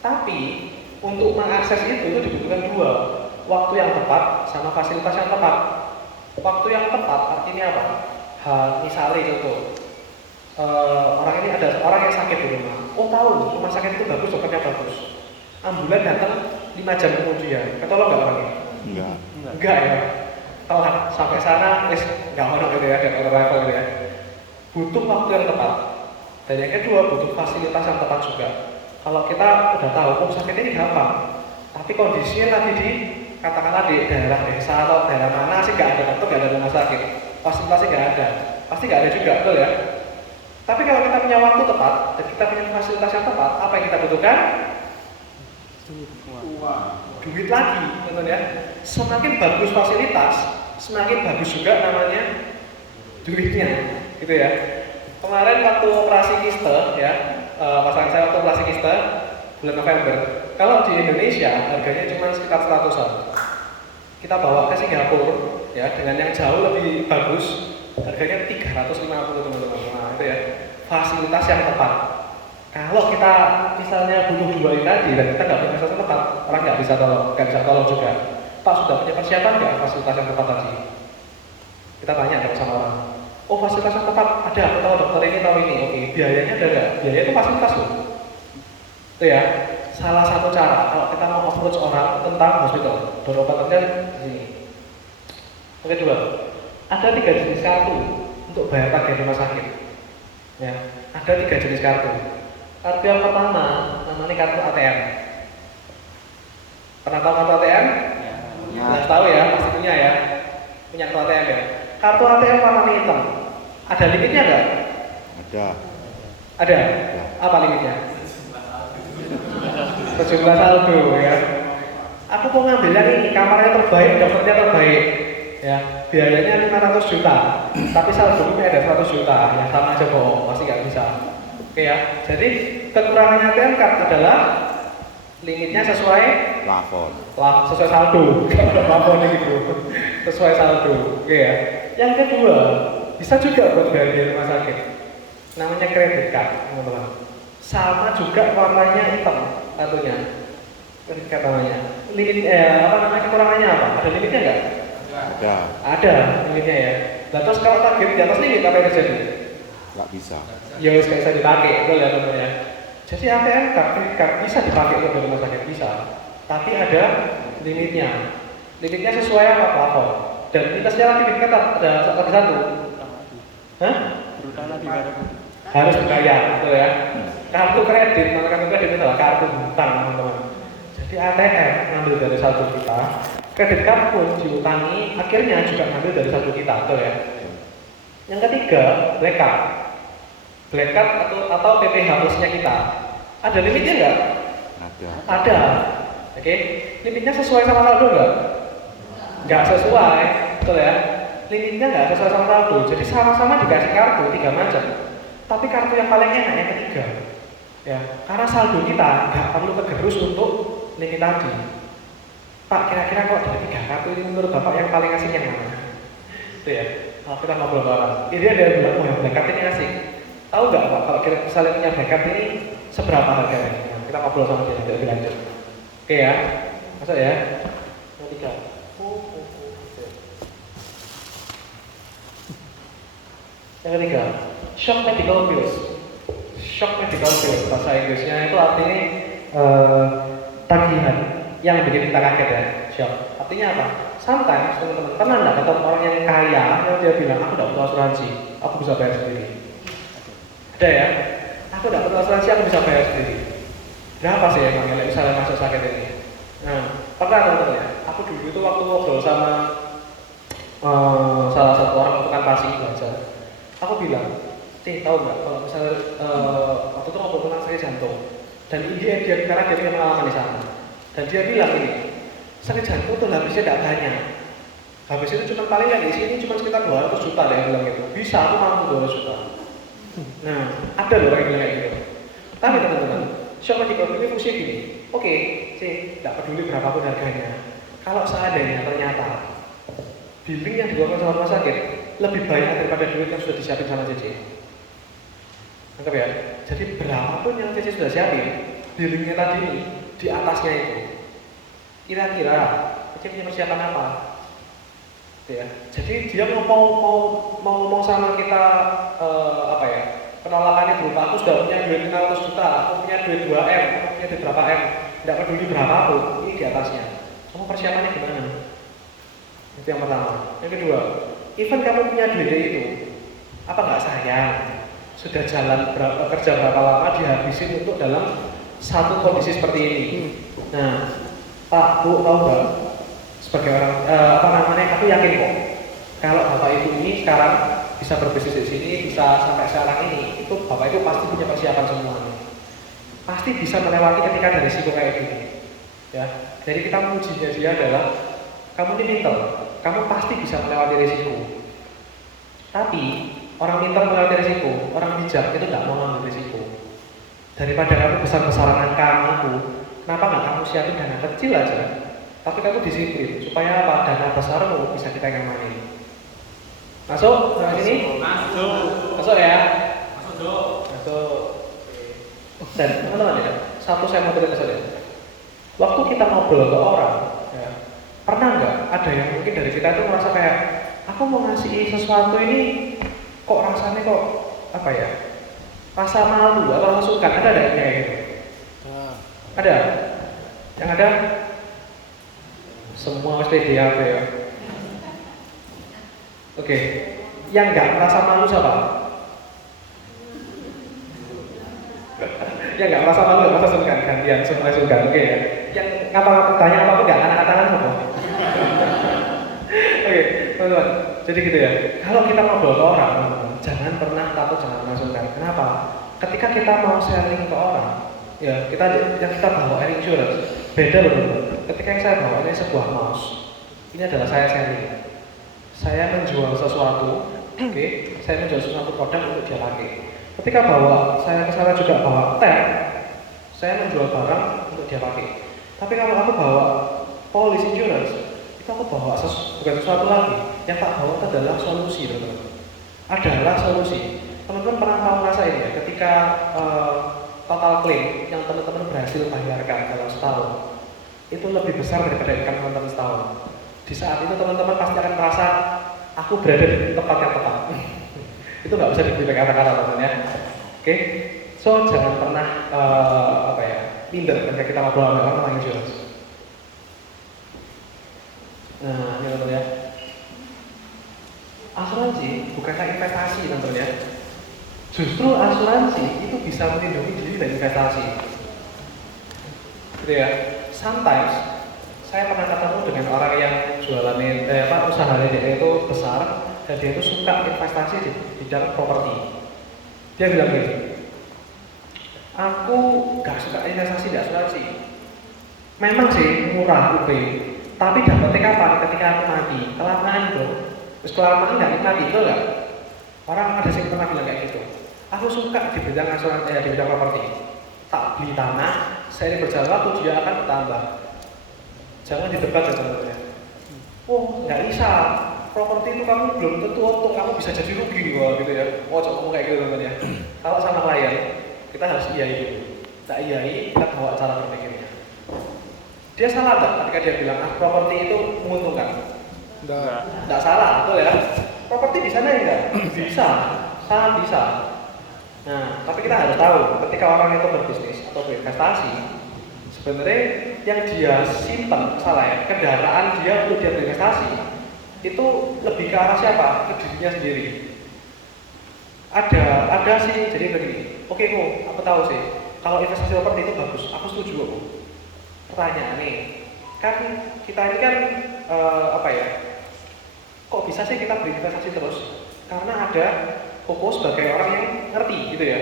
Tapi untuk mengakses itu dibutuhkan 2, waktu yang tepat sama fasilitas yang tepat. Waktu yang tepat artinya apa? Misalnya contoh, orang ini ada orang yang sakit di rumah. Oh tahu, rumah sakit itu bagus, dokternya bagus. Ambulan datang 5 jam kemudian, ketolong nggak orangnya? Enggak ya. Telat sampai sana, nggak ono gitu ya, nggak level gitu ya. Butuh waktu yang tepat. Dan yang kedua butuh fasilitas yang tepat juga. Kalau kita udah tahu, oh sakit ini gampang, tapi kondisinya lagi di katakanlah di daerah desa atau daerah mana sih nggak ada dokter, nggak ada rumah sakit, fasilitasnya nggak ada, pasti nggak ada juga, betul ya. Tapi kalau kita punya waktu tepat dan kita punya fasilitas yang tepat, apa yang kita butuhkan? Duit lagi, teman ya. Semakin bagus fasilitas, semakin bagus juga namanya duitnya, gitu ya. Kemarin waktu operasi kiste, ya, pasangan saya waktu operasi kiste bulan November. Kalau di Indonesia harganya cuma sekitar 100-an. Kita bawa ke Singapura, ya, dengan yang jauh lebih bagus, harganya 350 teman-teman. Nah, itu ya, fasilitas yang tepat. Kalau kita misalnya butuh 2 ini tadi dan kita nggak punya fasilitas yang tepat, orang nggak bisa tolong juga. Pak sudah punya persiapan nggak fasilitas yang tepat tadi? Kita tanya sama orang. Oh fasilitas yang tepat ada, aku tahu dokter ini tahu ini. Oke, biayanya ada nggak? Biaya itu fasilitas loh. Itu ya, salah satu cara kalau kita mau approach orang tentang hospital, berobatnya di sini. Yang kedua, ada 3 jenis kartu untuk bayar tagihan rumah sakit. Ya, ada 3 jenis kartu. Kartu yang pertama namanya kartu ATM. Pernah tahu kartu ATM? Ya. Jelas tahu ya, pasti punya ya. Punya kartu ATM ya. Kartu ATM warna hitam. Ada limitnya nggak? Ada. Ada. Apa limitnya? Sejumlah saldo ya. Aku mau ngambil yang ini, kamarnya terbaik, dokternya terbaik. Ya, biayanya 500 juta, tapi saldonya ada 100 juta. Ya sama aja bohong, pasti nggak bisa. Oke ya. Jadi kekurangannya ATM card adalah limitnya sesuai Plafon. sesuai saldo. Kalau plafon gitu. Sesuai saldo. Oke ya. Yang kedua, bisa juga buat bayar di rumah sakit. Namanya kredit card, teman-teman. Sama juga warnanya hitam kartunya. Kredit card namanya. Limit kekurangannya apa? Ada limitnya nggak? Ada. Ada limitnya ya. Nah terus kalau target di atas limit apa yang terjadi? Nggak bisa. Ya wis bisa dipakai, betul ya teman-teman ya. Jadi ATM card bisa dipakai untuk di rumah sakit bisa, tapi ada limitnya. Limitnya sesuai apa plafon. Dan minusnya lagi kita ada satu. Hah? Harus dibayar, betul ya. Kartu kredit, kartu kredit adalah kartu hutang teman-teman. Jadi ATM ngambil dari saldo kita, kredit card pun diutangi, akhirnya juga ngambil dari saldo kita, betul ya. Yang ketiga, black card. Black card atau PPh plusnya kita. Ada limitnya nggak? Ada. Ada. Oke, limitnya sesuai sama saldo nggak? Nggak sesuai, betul ya. Limitnya nggak sesuai sama saldo. Jadi sama-sama dikasih kartu 3 macam. Tapi kartu yang paling enak yang ketiga. Ya, karena saldo kita nggak perlu kegerus untuk limit tadi. Pak, kira-kira kok dari 3 kartu ini menurut Bapak yang paling asing yang mana? Itu ya. Kalau kita ngobrol bareng, ini ada yang bilang, oh yang black card ini asik. Tahu nggak Pak, kalau kira misalnya punya black card ini seberapa harganya? Nah, kita ngobrol sama dia lebih lanjut. Oke ya, masuk ya. Yang 3. Yang ketiga, shock medical bills. Shock medical bills bahasa Inggrisnya itu artinya tagihan yang bikin kita kaget ya, shock. Artinya apa? Sometimes teman-teman pernah nggak ketemu orang yang kaya yang dia bilang aku nggak butuh asuransi, aku bisa bayar sendiri. Ada ya? Aku nggak butuh asuransi, aku bisa bayar sendiri. Berapa sih emangnya misalnya masuk sakit ini? Nah, pernah teman-teman ya? Aku dulu itu waktu ngobrol sama salah satu orang tukang pasi belajar, aku bilang, tahu nggak kalau misalnya waktu itu ngobrol tentang sakit jantung, dan dia karena dia punya pengalaman di sana, dan dia bilang ini, sakit jantung tuh habisnya tidak banyak, habis itu cuma paling yang di sini cuma sekitar 200 juta deh, bilang gitu, bisa aku mampu 200 juta. Nah, ada loh orang yang bilang kayak gitu. Tapi teman-teman, shock medical ini fungsi gini, oke, sih, tidak peduli berapapun harganya, kalau seandainya ternyata billing yang dikeluarkan sama rumah sakit lebih banyak daripada duit yang sudah disiapin sama CC. Anggap ya, jadi berapapun yang CC sudah siapin, billingnya tadi ini di atasnya itu, kira-kira CC punya persiapan apa? Ya, jadi dia mau ngomong sama kita apa ya? Penolakannya berupa aku sudah punya duit 500 juta, aku punya duit 2M, aku punya duit berapa M, tidak peduli berapapun, ini di atasnya. Kamu persiapannya gimana? Itu yang pertama. Yang kedua, even kamu punya duit itu, apa nggak sayang? Sudah jalan kerja berapa lama dihabisin untuk dalam satu kondisi seperti ini. Nah, Pak, Bu, tahu nggak? Sebagai orang apa namanya? Aku yakin kok. Kalau Bapak Ibu ini sekarang bisa berbisnis di sini, bisa sampai sekarang ini, itu Bapak Ibu pasti punya persiapan semuanya. Pasti bisa melewati ketika ada risiko kayak gini. Ya, jadi kita mengujinya dia adalah kamu ini pintar, kamu pasti bisa melewati risiko. Tapi orang pintar melewati risiko, orang bijak itu nggak mau ngambil risiko. Daripada kamu besar-besaran angka, kenapa nggak kamu siapin dana kecil aja? Tapi kamu disiplin supaya apa? Dana besarmu bisa kita ngamanin. Masuk ke sini? Masuk ya? Masuk. Dan teman-teman ya, satu saya mau cerita saja. Waktu kita ngobrol ke orang, ya, pernah nggak ada yang mungkin dari kita itu merasa kayak aku mau ngasih sesuatu ini kok rasanya kok apa ya, rasa malu atau rasa sungkan, ada yang kayak gitu? Ada? Yang ada? Semua mesti dia apa ya? Oke, yang nggak merasa malu siapa? Yang nggak merasa malu, nggak merasa sungkan, gantian semua sungkan, oke ya? Yang ngapa tanya apa nggak angkat tangan apa? Oke, teman-teman. Jadi gitu ya. Kalau kita ngobrol ke orang, teman-teman, jangan pernah takut, jangan pernah sungkan. Kenapa? Ketika kita mau sharing ke orang, ya yang kita bawa air insurance, beda loh teman-teman. Ketika yang saya bawa ini sebuah mouse, ini adalah saya sharing. Saya menjual sesuatu, oke? Saya menjual sesuatu produk untuk dia pakai. Ketika saya ke sana juga bawa tab, saya menjual barang untuk dia pakai. Tapi kalau aku bawa policy insurance, itu aku bawa bukan sesuatu lagi. Yang tak bawa itu adalah solusi, teman-teman. Adalah solusi. Teman-teman pernah tahu rasa ini ya? Ketika total claim yang teman-teman berhasil bayarkan dalam setahun, itu lebih besar daripada income teman-teman setahun. Di saat itu teman-teman pasti akan merasa aku berada di tempat yang tepat. Itu nggak bisa dibeli kata-kata, teman-teman ya. Oke, so jangan pernah minder ketika kita ngobrol sama orang tentang insurance. Nah, ini teman-teman ya. Asuransi bukanlah investasi, teman-teman ya. Justru asuransi itu bisa melindungi diri dari investasi. Gitu ya. Sometimes saya pernah ketemu dengan orang yang jualannya usahanya dia itu besar dan dia itu suka investasi di bidang properti. Dia bilang gini, aku gak suka investasi di asuransi. Memang sih murah UP, tapi dapetnya kapan? Ketika aku mati, kelamaan dong. Terus kelamaan nggak nikmati itu nggak? Orang ada sih pernah bilang kayak gitu. Aku suka di bidang asuransi, di bidang properti. Tak beli tanah, saya berjalan waktu dia akan bertambah. Jangan didebat ya teman-teman. Oh, nggak bisa. Properti itu kamu belum tentu untung, kamu bisa jadi rugi wah gitu ya. Oh, coba ngomong kayak gitu teman-teman ya. Kalau sama klien, kita harus iyai dulu. Tak iyai, kita bawa cara berpikirnya. Dia salah nggak ketika dia bilang properti itu menguntungkan? Nggak salah, betul ya. Properti di sana enggak? Bisa. Sangat bisa. Nah, tapi kita harus tahu ketika orang itu berbisnis atau berinvestasi, sebenarnya yang dia simpan, kendaraan dia untuk dia berinvestasi itu lebih ke arah siapa? Ke dirinya sendiri. Ada sih, jadi begini. Oke kok, aku tahu sih. Kalau investasi properti itu bagus, aku setuju kok. Pertanyaan nih, kan kita ini kan kok bisa sih kita berinvestasi terus? Karena ada Koko sebagai orang yang ngerti gitu ya.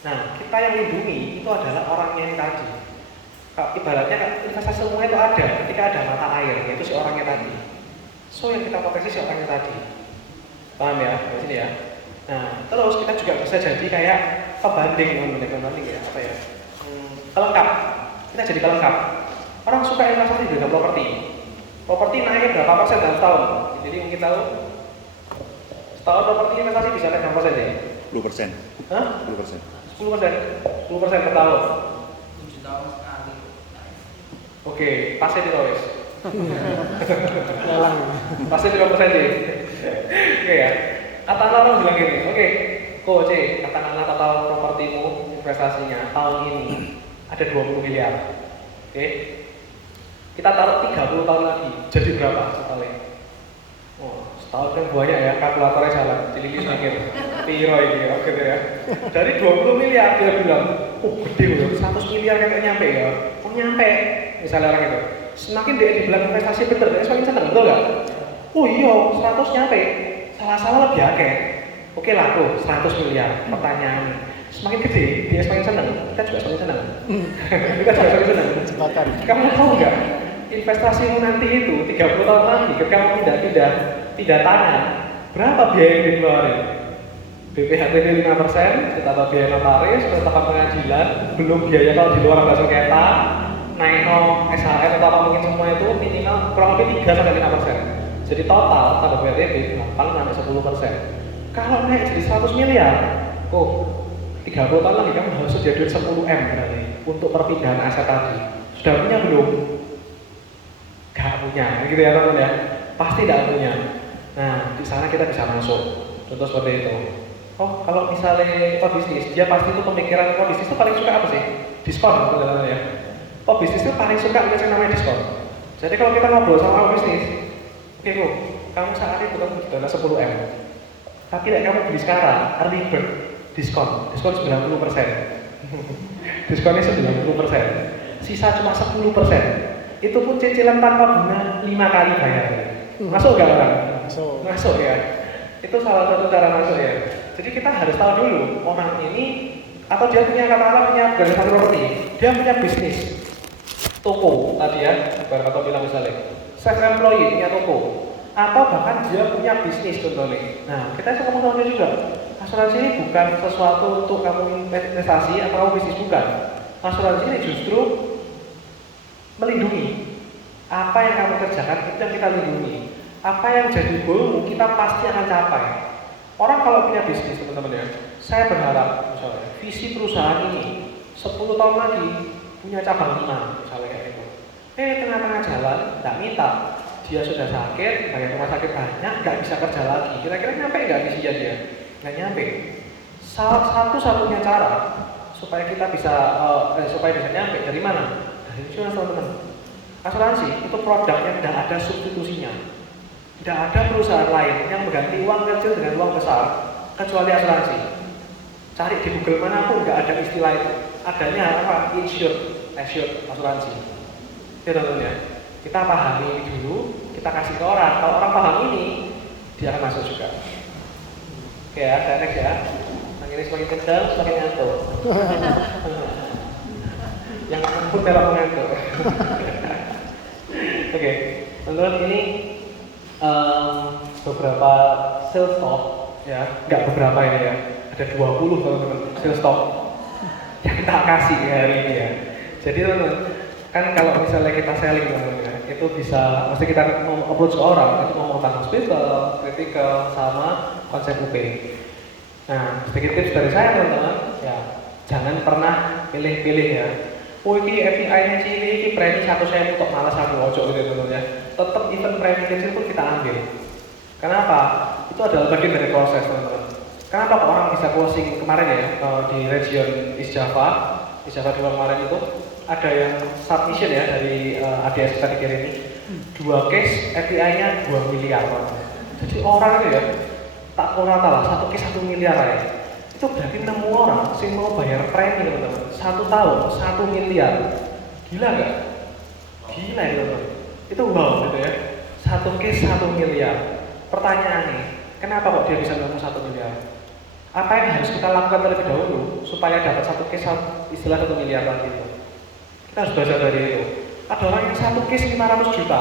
Nah, kita yang lindungi itu adalah orangnya yang tadi. Ibaratnya investasi semua itu ada ketika ada mata air, yaitu si orangnya tadi. So yang kita proteksi si orangnya tadi. Paham ya? Di sini ya. Nah, terus kita juga bisa jadi kayak pembanding ya, pelengkap. Kita jadi pelengkap. Orang suka investasi dengan properti. Properti naik berapa persen dalam setahun? Jadi mungkin tahu setahun properti investasi bisa naik berapa persen ya? 10%. Hah? 10%. 10% per tahun. 7 tahun sekali. Oke, pasti ditulis. Lelang. Pasti 3% deh. Oke ya. Katakanlah orang bilang gini, oke, Ko C, katakanlah total propertimu investasinya tahun ini ada 20 miliar. Oke. Kita taruh 30 tahun lagi, jadi berapa totalnya? Oh, setahun kan banyak ya, kalkulatornya jalan, cililis mikir. Piro ini ya, gitu ya. Dari 20 miliar dia bilang, oh gede loh, 100 miliar kayak nyampe ya. Oh nyampe, misalnya orang itu. Semakin dia dibilang investasi bener, dia semakin seneng, betul nggak? Oh iya, 100 nyampe, salah-salah lebih akeh. Oke lah tuh, 100 miliar, pertanyaan. Semakin gede, dia semakin seneng, kita juga semakin seneng. Kita juga semakin seneng. Jebakan. Kamu tahu nggak, investasimu nanti itu 30 tahun lagi, ketika kamu tidak tangan, berapa biaya yang dikeluarin? BPHT 5%, ditambah biaya notaris, ditambah pengadilan, belum biaya kalau di luar nggak sengketa, naik SHR atau apa mungkin semua itu minimal kurang lebih 3-5%. Jadi total tambah BPHT 8-10%. Kalau naik jadi 100 miliar, 30 tahun lagi kamu harus sedia duit 10 M berarti untuk perpindahan aset tadi. Sudah punya belum? Gak punya, gitu ya teman ya. Pasti tidak punya. Nah, di sana kita bisa masuk. Contoh seperti itu. Oh, kalau misalnya bisnis, dia pasti itu pemikiran bisnis itu paling suka apa sih? Diskon, teman-teman ya. Bisnis itu paling suka yang namanya diskon. Jadi kalau kita ngobrol sama bisnis, oke kok, kamu saat itu kamu dana 10 M. Tapi kamu beli sekarang, early bird, diskon 90%. Diskonnya 90%. Sisa cuma 10%. Itu pun cicilan tanpa bunga 5 kali bayar. Masuk nggak orang? Masuk ya. Itu salah satu cara masuk ya. Jadi kita harus tahu dulu orang ini atau dia punya punya berdasarkan properti, dia punya bisnis toko tadi ya, atau bilang misalnya self employee punya toko, atau bahkan dia punya bisnis contohnya. Nah kita bisa ngomong sama dia juga. Asuransi ini bukan sesuatu untuk kamu investasi atau kamu bisnis, bukan. Asuransi ini justru melindungi. Apa yang kamu kerjakan itu yang kita lindungi. Apa yang jadi goalmu kita pasti akan capai. Orang kalau punya bisnis teman-teman ya, saya berharap misalnya visi perusahaan ini 10 tahun lagi punya cabang 5 misalnya kayak itu. Tengah-tengah jalan nggak minta, dia sudah sakit, bayar rumah sakit banyak, nggak bisa kerja lagi. Kira-kira nyampe nggak visinya dia? Nggak nyampe. Satu-satunya cara supaya kita bisa nyampe dari mana? Dari insurance teman-teman. Asuransi itu produk yang tidak ada substitusinya. Tidak ada perusahaan lain yang mengganti uang kecil dengan uang besar kecuali asuransi. Cari di Google manapun nggak ada istilah itu. Adanya apa? Assured asuransi. Ya teman-teman ya. Kita pahami ini dulu, kita kasih ke orang. Kalau orang paham ini, dia akan masuk juga. Oke ya, saya next ya. Yang ini semakin kencang, semakin ngantuk. Yang pun dalam mengantuk. Oke, teman-teman ini beberapa sales talk ya, nggak beberapa ini ya, ada 20 teman-teman sales talk yang tak kasih hari ini ya. Jadi teman-teman, kan kalau misalnya kita selling teman-teman ya, itu bisa, mesti kita approach ke orang, itu ngomong tentang hospital, critical, sama konsep UP. Nah, sedikit tips dari saya teman-teman, ya jangan pernah pilih-pilih ya. Oh ini FPI-nya cili, ini premi 1.000 untuk malas aku ojo gitu teman-teman ya. Tetap even premi kecil pun kita ambil. Kenapa? Itu adalah bagian dari proses teman-teman. Kenapa kok orang bisa closing kemarin ya di region East Java 2 kemarin itu ada yang submission ya dari ADS kita dikirim ini 2 case API-nya 2 miliar. Jadi orang itu ya tak kurang lah 1 case 1 miliar ya. Itu berarti 6 orang sih mau bayar premi teman-teman 1 tahun 1 miliar. Gila nggak? Gila ya teman-teman. Itu wow gitu ya. 1 case 1 miliar. Pertanyaannya, kenapa kok dia bisa nemu 1 miliar? Apa yang harus kita lakukan terlebih dahulu supaya dapat 1 case istilah 1 miliar tadi itu? Kita harus belajar dari itu. Ada orang yang 1 case 500 juta.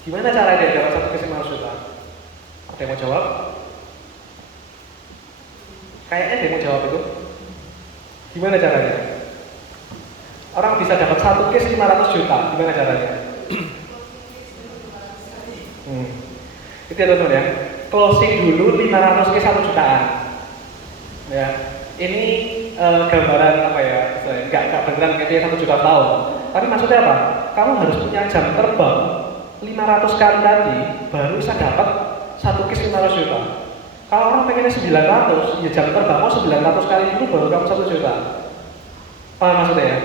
Gimana caranya dia dapat 1 case 500 juta? Ada yang mau jawab? Kayaknya ada yang mau jawab itu. Gimana caranya? Orang bisa dapat 1 case 500 juta. Gimana caranya? Itu ya teman-teman ya. Closing dulu 500 case 1 jutaan. Ya, ini gambaran apa ya? Enggak beneran kayak 1 juta tahun. Tapi maksudnya apa? Kamu harus punya jam terbang 500 kali tadi baru bisa dapat 1 case 500 juta. Kalau orang pengennya 900, ya jam terbangmu 900 kali dulu baru kamu 1 juta. Paham maksudnya ya?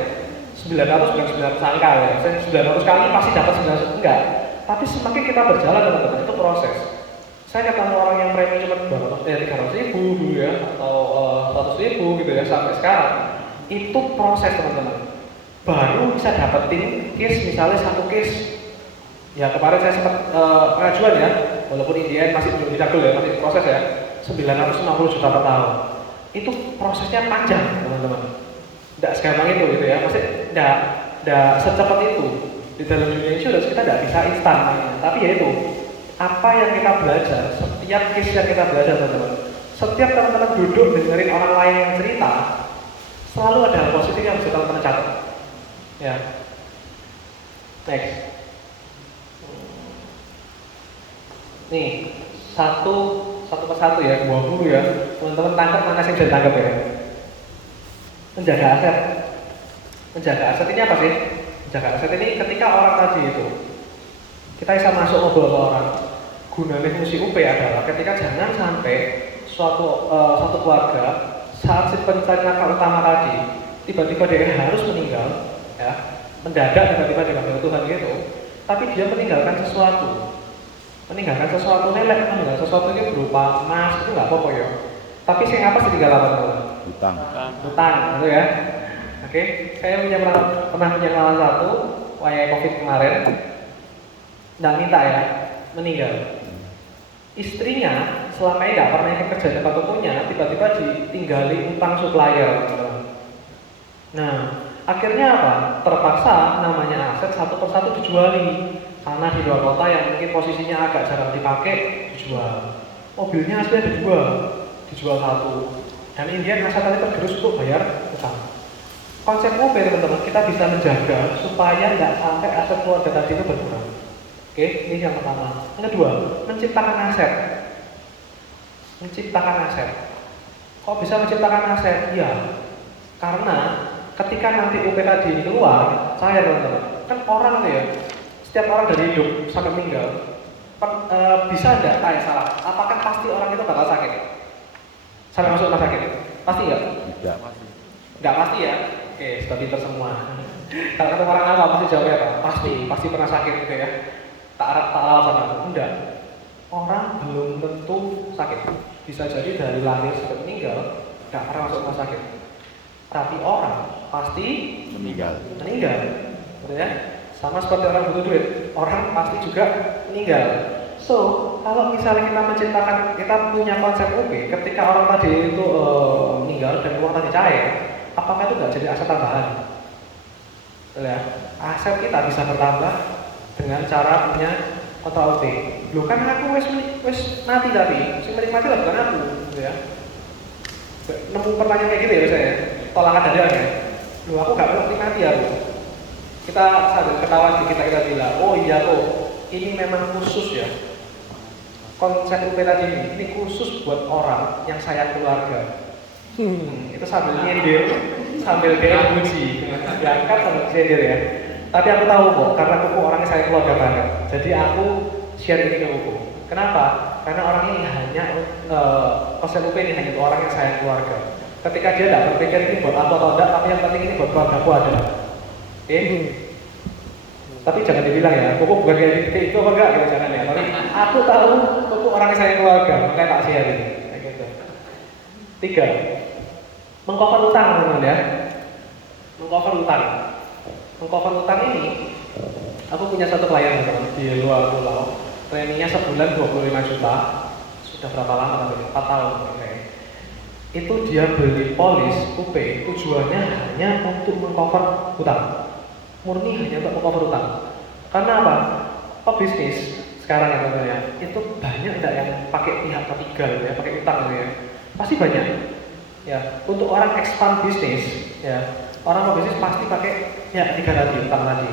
900 bukan 900 angka ya. 900 kali pasti dapat 900 enggak. Tapi semakin kita berjalan teman-teman itu proses. Saya ketemu orang yang premi cuma 300.000 dulu ya atau 100.000 gitu ya sampai sekarang. Itu proses teman-teman. Baru bisa dapetin case misalnya 1 case. Ya kemarin saya sempat pengajuan ya, walaupun Indian masih belum dicabut ya, masih proses ya, 950 juta per tahun. Itu prosesnya panjang teman-teman. Tidak segampang itu gitu ya, masih tidak secepat itu. Di dalam dunia insurance kita tidak bisa instan, tapi ya itu apa yang kita belajar, setiap case yang kita belajar teman-teman. Setiap teman-teman duduk dengerin orang lain yang cerita, selalu ada hal positif yang bisa teman-teman catat. Ya, next. Nih, satu persatu ya, 20 ya. Teman-teman tangkap mana sih bisa tangkap ya? Menjaga aset. Menjaga aset ini apa sih? Menjaga aset ini ketika orang tadi itu kita bisa masuk ngobrol ke orang. Gunanya fungsi UP adalah ketika jangan sampai suatu keluarga saat si pencari nafkah utama tadi tiba-tiba dia harus meninggal, ya, mendadak tiba-tiba dipanggil Tuhan gitu. Tapi dia meninggalkan sesuatu. Meninggalkan sesuatu nelek, meninggalkan sesuatu ini berupa emas itu nggak apa-apa ya. Tapi sih apa sih ditinggalkan teman? Hutang, gitu ya. Oke, saya pernah punya pengalaman satu, waktu COVID kemarin, nggak minta ya, meninggal. Istrinya selama ini nggak pernah ikut kerja tempat tokonya, tiba-tiba ditinggali utang supplier. Nah, akhirnya apa? Terpaksa namanya aset satu persatu dijuali. Tanah di luar kota yang mungkin posisinya agak jarang dipakai dijual. Mobilnya asli ada 2, dijual 1. Dan Indian aset tadi tergerus untuk bayar utang. Konsep UP teman-teman, kita bisa menjaga supaya nggak sampai aset keluarga tadi itu berkurang. Oke, ini yang pertama. Yang kedua, menciptakan aset. Menciptakan aset. Kok bisa menciptakan aset? Iya, karena ketika nanti UP tadi ini keluar, saya teman-teman, kan orang tuh ya, setiap orang dari hidup sampai meninggal, bisa enggak salah? Apakah pasti orang itu bakal sakit? Sampai masuk rumah sakit? Pasti enggak? Tidak. Enggak pasti ya? Oke, sudah pintar semua. Kalau ketemu orang awam pasti jawabnya apa? Pasti pernah sakit gitu ya. Tak rawat sama aku. Enggak. Orang belum tentu sakit. Bisa jadi dari lahir sampai meninggal enggak pernah masuk rumah sakit. Tapi orang pasti meninggal. Gitu ya. Sama seperti orang butuh duit, orang pasti juga meninggal. So, kalau misalnya kita punya konsep UP, ketika orang tadi itu meninggal dan uang tadi cair, apakah itu nggak jadi aset tambahan? Ya, aset kita bisa bertambah dengan cara punya kontra UP. Loh kan aku wes mati tadi, si menikmati lah bukan aku, gitu ya. Nemu pertanyaan kayak gitu ya saya, tolakan dada ya. Loh aku nggak menikmati ya, kita sambil ketawa kita bilang, oh iya kok, ini memang khusus ya. Konsep UP tadi ini khusus buat orang yang sayang keluarga. Itu sambil nyindir, sambil dia puji, diangkat sambil nyindir ya. Tapi aku tahu kok, karena aku orangnya sayang keluarga banget. Jadi aku share ini ke aku. Kenapa? Karena orang ini hanya konsep UP ini hanya untuk orang yang sayang keluarga. Ketika dia tidak berpikir ini buat aku atau tidak, tapi yang penting ini buat keluargaku ada. Oke? Tapi jangan dibilang ya, Koko bukan kayak itu apa enggak gitu, jangan ya. Tapi aku tahu Koko orang yang sayang keluarga, makanya tak share ini. Kayak gitu. 3. Mengcover utang teman-teman ya. Mengcover utang. Mengcover utang ini, aku punya satu klien teman di luar pulau. Trainingnya sebulan 25 juta. Sudah berapa lama tadi? 4 tahun. Okay. Itu dia beli polis UP tujuannya hanya untuk mengcover utang. Murni hanya untuk mengcover utang. Karena apa? Pebisnis sekarang ya teman-teman ya, itu banyak enggak yang pakai pihak ketiga gitu ya, pakai utang gitu ya. Pasti banyak. Ya, untuk orang expand bisnis ya, orang pebisnis pasti pakai pihak ketiga tadi, utang tadi.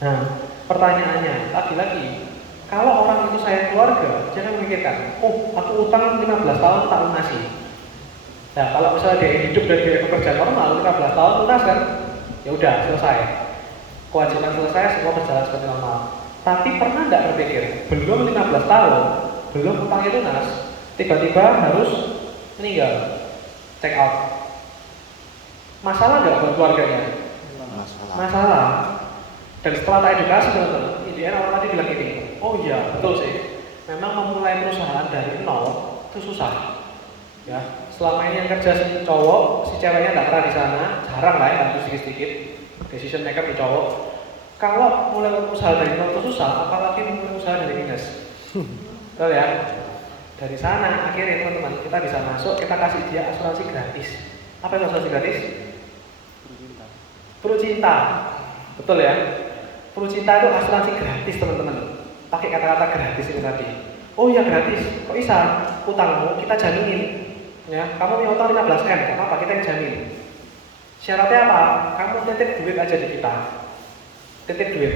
Nah, pertanyaannya lagi-lagi, kalau orang itu sayang keluarga, jangan memikirkan, oh aku utang 15 tahun tak lunasi. Nah, kalau misalnya dia hidup dan dia bekerja normal 15 tahun lunas kan, ya udah selesai. Kewajiban selesai, semua berjalan seperti normal. Tapi pernah nggak berpikir, belum 15 tahun, belum utangnya lunas, tiba-tiba harus meninggal, check out. Masalah nggak buat keluarganya? Masalah. Dan setelah tak edukasi teman-teman, idealnya orang tadi bilang ini, oh iya betul sih, memang memulai perusahaan dari nol itu susah. Ya, selama ini yang kerja si cowok, si ceweknya nggak pernah di sana, jarang lah ya, bantu sedikit-sedikit. Decision maker di cowok. Kalau mulai usaha dari nol itu susah, apalagi mulai usaha dari minus. Betul ya? Dari sana akhirnya teman-teman kita bisa masuk, kita kasih dia asuransi gratis. Apa itu asuransi gratis? Perut cinta. Betul ya? Perut cinta itu asuransi gratis teman-teman. Pakai kata-kata gratis itu tadi. Oh iya gratis. Kok bisa? Utangmu kita jaminin. Ya, kamu punya utang 15M, kenapa? Kita yang jamin. Syaratnya apa? Kamu titip duit aja di kita. Titip duit.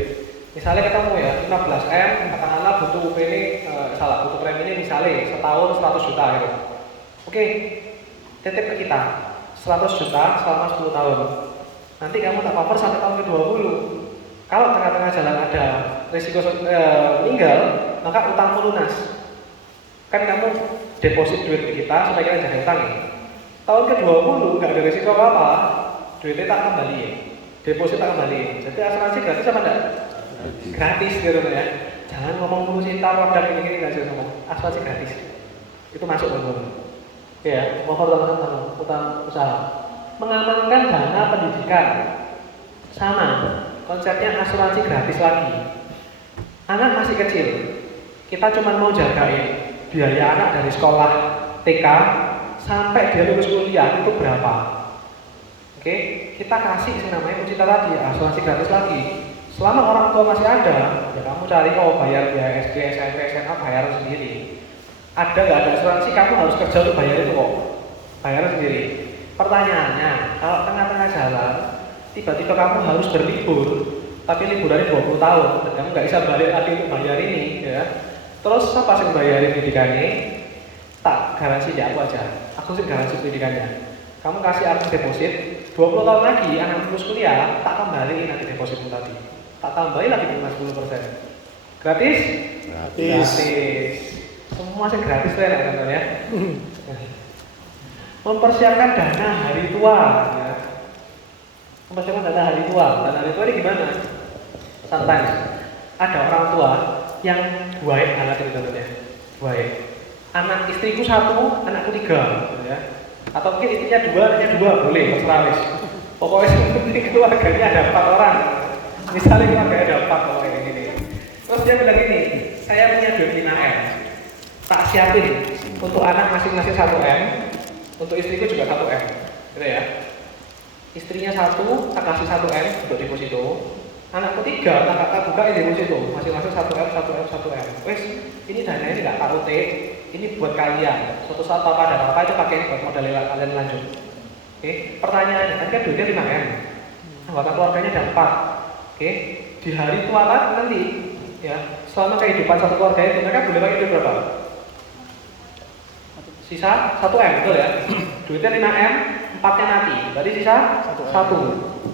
Misalnya ketemu ya, 15M, katakanlah butuh UP ini, butuh premi ini misalnya setahun 100 juta gitu. Oke, titip ke kita 100 juta selama 10 tahun. Nanti kamu tak cover sampai tahun ke-20. Kalau tengah-tengah jalan ada risiko meninggal, maka utangmu lunas. Kan kamu deposit duit di kita supaya kita jangan utang ya. Tahun ke-20 nggak ada risiko apa-apa, duitnya tak kembali, deposit tak kembali. Jadi asuransi gratis apa enggak? Gratis gitu ya. Jangan ngomong dulu cinta produk gini-gini nggak usah ngomong. Asuransi gratis. Itu masuk teman-teman. Ya, cover teman-teman utang usaha. Mengamankan dana pendidikan. Sama. Konsepnya asuransi gratis lagi. Anak masih kecil. Kita cuma mau jagain biaya anak dari sekolah TK sampai dia lulus kuliah itu berapa? Oke, kita kasih yang namanya Ucita tadi, asuransi gratis lagi. Selama orang tua masih ada, ya kamu cari bayar biaya SD, SMP, SMA bayar sendiri. Ada nggak ada asuransi kamu harus kerja untuk bayar itu kok, bayar sendiri. Pertanyaannya, kalau tengah-tengah jalan tiba-tiba kamu harus berlibur, tapi liburannya 20 tahun dan kamu nggak bisa balik lagi untuk bayar ini, ya. Terus siapa sih bayarin pendidikannya? Tak garansi di aku aja. Aku sih garansi pendidikannya. Kamu kasih aku deposit 20 tahun lagi anak lulus kuliah, tak kembali nanti depositmu tadi. Tak tambahin lagi bunga 10%. Gratis? Gratis. Semua sih gratis tuh ya teman-teman ya. Mempersiapkan dana hari tua ya. Mempersiapkan dana hari tua. Dana hari tua ini gimana? Santai. Ada orang tua yang baik anak itu teman-teman ya. Baik. Anak istriku 1, anakku 3 ya. Atau mungkin istrinya 2, anaknya 2, boleh, terserah wis. Pokoknya seperti keluarganya ada 4 orang. Misalnya keluarganya ada 4 orang kayak gini. Terus dia bilang gini, saya punya duit 5M. Tak siapin untuk anak masing-masing 1M, untuk istriku juga 1M. Gitu ya. Istrinya 1, tak kasih 1M untuk deposito. Anakku 3, tak buka deposito, masing-masing 1M, 1M, 1M. Wes, ini dana ini nggak tak UT, ini buat kalian. Suatu saat apa ada apa itu pakai buat modal kalian lanjut. Oke, pertanyaannya, tadi kan duitnya 5M, anggota keluarganya ada 4. Oke, di hari tua kan nanti, ya, selama kehidupan satu keluarga itu mereka boleh pakai duit berapa? Sisa 1M, betul ya? Duitnya 5M, 4-nya mati, berarti sisa 1.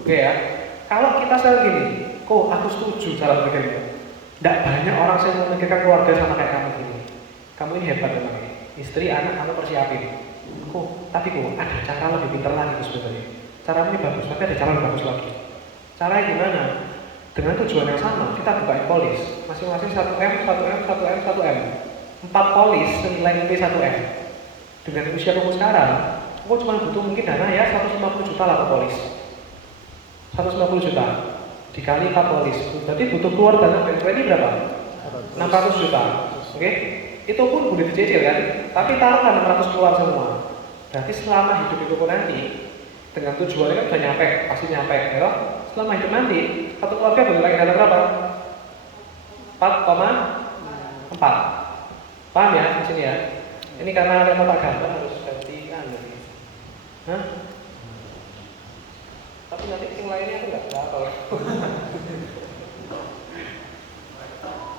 Oke ya. Kalau kita selalu gini, kok aku setuju cara berpikir itu. Tidak banyak orang yang memikirkan keluarga sama kayak kamu gini. Kamu ini hebat memang. Istri, anak kamu persiapin. Tapi ada cara lebih pintar lagi sebenarnya. Cara ini bagus, tapi ada cara lebih bagus lagi. Caranya gimana? Dengan tujuan yang sama, kita buka polis. Masing-masing 1M, 1M, 1M, 1M. 4 polis senilai P1M. Dengan usia kamu sekarang, kamu cuma butuh mungkin dana ya 150 juta lah per polis. 150 juta dikali 4 polis. Berarti butuh keluar dana ini berapa? 600 juta. Oke? Itu pun boleh dicicil kan? Tapi taruhlah 600 keluar semua. Berarti selama hidup itu pun nanti dengan tujuannya kan udah nyampe, pasti nyampe, ya. Selama hidup nanti satu keluarga boleh pakai dana berapa? 4,4. Paham ya di sini ya? Ini karena ada mata gambar harus ganti Hah? Tapi nanti yang lainnya aku nggak tahu.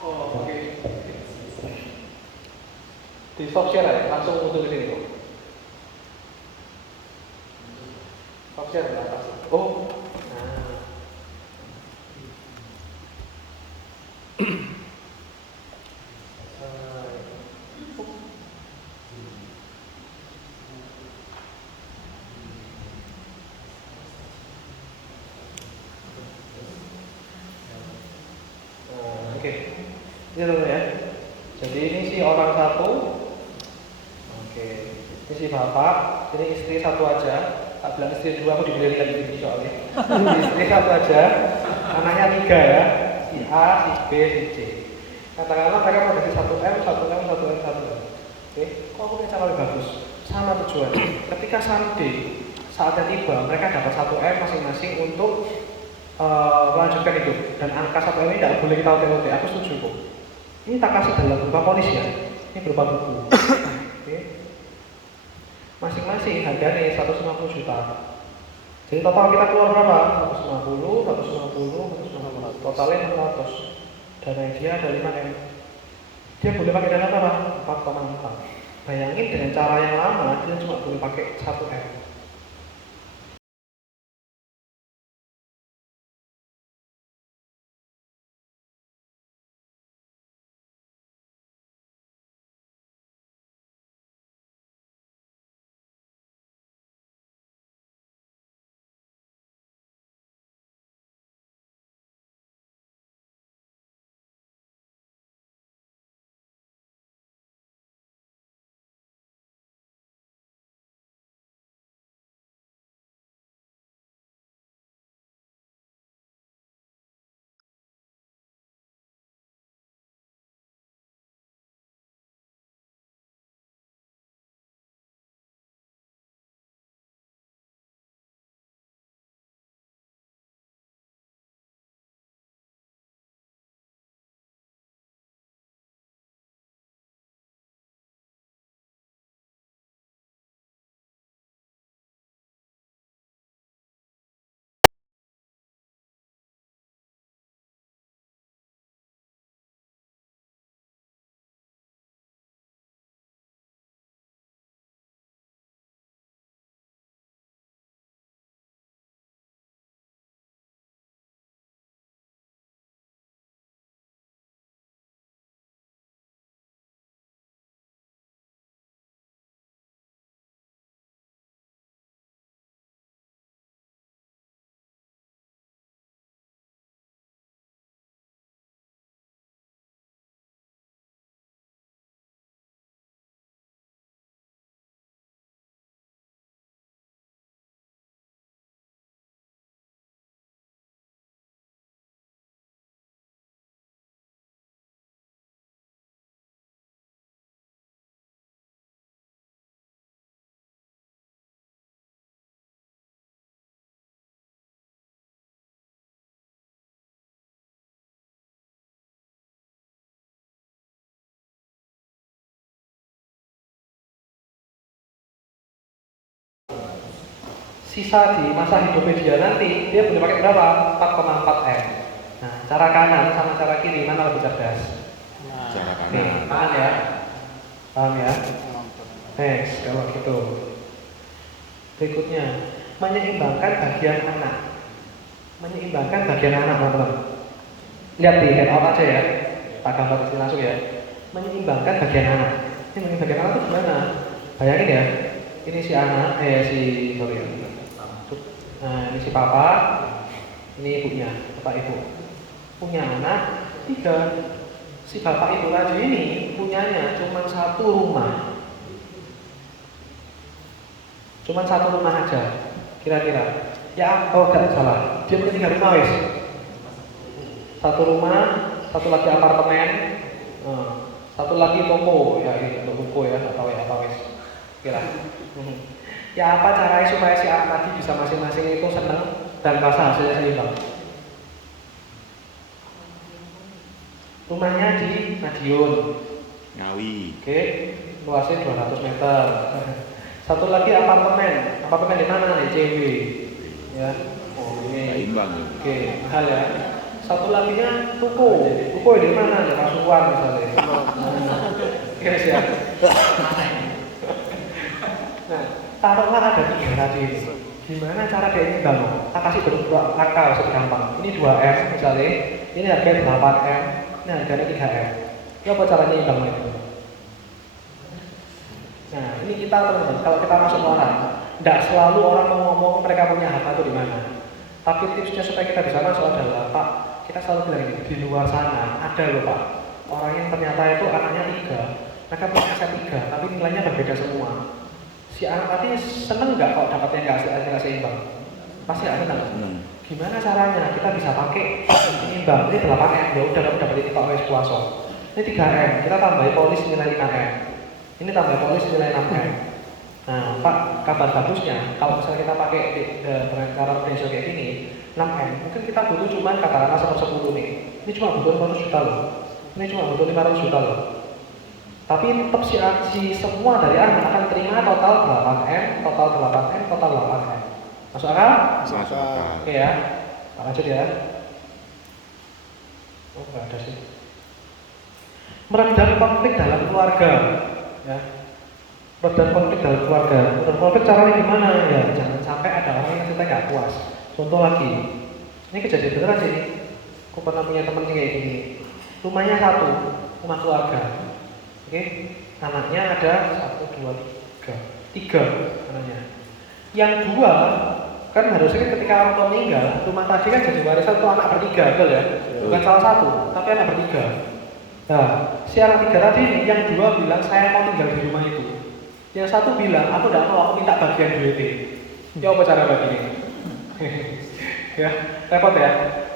Oh, oke. Di stop share ya, langsung muncul di sini kok. Stop share di atas. Oh, nah. Oke, ini dulu ya. Jadi ini si orang satu. Oke, ini si bapak. Ini istri satu aja. Tak bilang istri dua, aku dibelikan di sini soalnya. Istri satu aja. Anaknya 3 ya. Si A, si B, si C. Katakanlah mereka mau kasih 1M, 1M, 1M, 1M. Oke, kok aku punya cara lebih bagus? Sama tujuan. Ketika someday saatnya tiba, mereka dapat 1M masing-masing untuk melanjutkan hidup. Dan angka 1M ini tidak boleh kita OT-OT. Aku setuju kok. Ini tak kasih dalam berupa polis ya. Ini berupa buku. Oke. Masing-masing harganya 150 juta. Jadi total kita keluar berapa? 150, 150, 150. Totalnya 600. Dana dia ada 5M. Dia boleh pakai dana berapa? 4,4. Bayangin dengan cara yang lama dia cuma boleh pakai 1M. Sisa di masa hidupnya dia nanti, dia boleh pakai berapa? 4,4M. Nah, cara kanan sama cara kiri mana lebih cerdas? Cara Oke, kanan. paham ya? Paham ya? Next, kalau gitu. Berikutnya, menyeimbangkan bagian anak. Menyeimbangkan bagian anak, teman-teman. Lihat di handout aja ya. Tak gambar di sini langsung ya. Menyeimbangkan bagian anak. Ini mungkin bagian anak itu gimana? Bayangin ya, ini si anak, nah ini si papa, ini ibunya, bapak ibu. Punya anak 3. Si bapak ibu tadi ini punyanya cuma 1 rumah. Cuma 1 rumah aja, kira-kira. Ya, kalau nggak salah, dia punya 3 rumah wes. 1 rumah, 1 lagi apartemen, 1 lagi toko, ya ini toko ya, atau ya apa wes. Kira. Ya apa caranya supaya si anak tadi bisa masing-masing itu senang dan rasa hasilnya seimbang? Rumahnya di Madiun, Ngawi. oke, luasnya 200 meter. 1 lagi apartemen di mana nih? CW, ya. Oh ini. Seimbang. Oke, mahal ya. 1 laginya tuku di mana nih? Pasuruan misalnya. Kira ya. Nah, taruhlah ada 3 tadi ini. Gimana cara dia ini bangun? Kita kasih bentuk akal segampang. Ini 2M misalnya, ini harganya 8M, ini harganya 3M. Ini apa caranya imbang itu? Nah, ini kita teman-teman, kalau kita masuk orang, tidak selalu orang mau ngomong mereka punya harta itu di mana. Tapi tipsnya supaya kita bisa masuk adalah, Pak, kita selalu bilang ini, di luar sana ada loh Pak, orang yang ternyata itu anaknya 3, mereka punya aset 3, tapi nilainya berbeda semua. Si anak tadi seneng nggak kalau dapatnya nggak seimbang? Pasti seneng. Gimana caranya? Kita bisa pakai imbang. Ini 8M, ya udah kamu dapat ini Pak wes puasa. Ini 3M, kita tambahin polis nilai 5M. Ini tambah polis nilai 6M. Nah, Pak, kabar bagusnya, kalau misalnya kita pakai dengan cara ratio kayak gini, 6M, mungkin kita butuh cuma katakanlah 1/10 nih. Ini cuma butuh 500 juta loh. Ini cuma butuh 500 juta loh. Tapi tetap si semua dari anak akan terima total 8M, total 8M, total 8M. Masuk akal? Masuk akal. Oke ya, lanjut ya. Oh, nggak ada sih. Meredam konflik dalam keluarga, ya. Meredam konflik dalam keluarga. Meredam konflik caranya gimana? Ya, jangan sampai ada orang yang kita nggak puas. Contoh lagi, ini kejadian beneran sih. Aku pernah punya temen kayak gini. Rumahnya 1, rumah keluarga. Oke, anaknya ada 1, 2, 3 anaknya. Yang 2 kan harusnya ketika orang tua meninggal, rumah tadi kan jadi warisan untuk anak bertiga, betul ya? Bukan salah satu, tapi anak bertiga. Nah, si anak 3 tadi, yang 2 bilang saya mau tinggal di rumah itu. Yang 1 bilang aku tidak mau, aku minta bagian duitnya. Ya apa cara baginya? Ya, repot ya.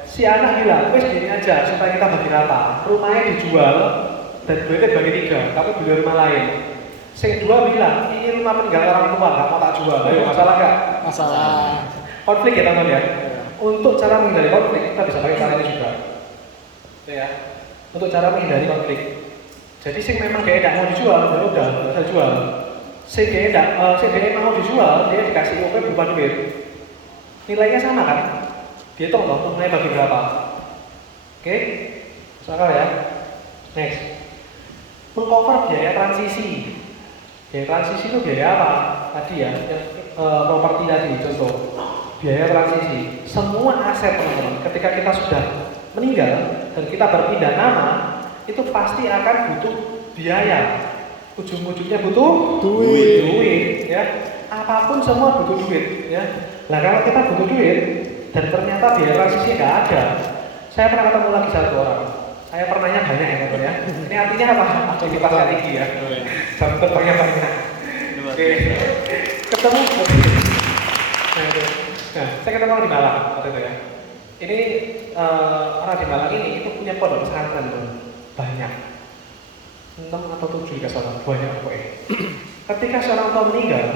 Si anak bilang, wes gini aja supaya kita bagi rata. Rumahnya dijual dan duitnya bagi 3, tapi beli rumah lain. Yang 2 bilang, ini rumah peninggalan orang tua, nggak mau tak jual. Ayo, masalah nggak? Masalah. Konflik ya teman ya. Untuk cara menghindari konflik, kita bisa pakai cara ini juga. Ya. Untuk cara menghindari konflik. Jadi sing memang dia tidak mau dijual, ya udah, nggak usah jual. Sing dia mau dijual, dia dikasih OP berupa duit. Nilainya sama kan? Dia tahu loh, nilai bagi berapa. Oke, soal ya. Next, mengcover biaya transisi. Biaya transisi itu biaya apa? Tadi ya, properti tadi contoh. Biaya transisi. Semua aset teman-teman, ketika kita sudah meninggal dan kita berpindah nama, itu pasti akan butuh biaya. Ujung-ujungnya butuh duit, ya. Apapun semua butuh duit, ya. Nah kalau kita butuh duit dan ternyata biaya transisi nggak ada, saya pernah ketemu lagi 1 orang. Saya pernahnya banyak ya teman ya. Ini artinya apa? Aktivitas tinggi ya. Jam terbangnya banyak. Oke. Ketemu. Nah, saya ketemu orang di Malang waktu itu ya. Ini orang di Malang ini itu punya pondok pesantren banyak. 6 atau 7 jika salah, banyak pokoknya. Ketika seorang tua meninggal,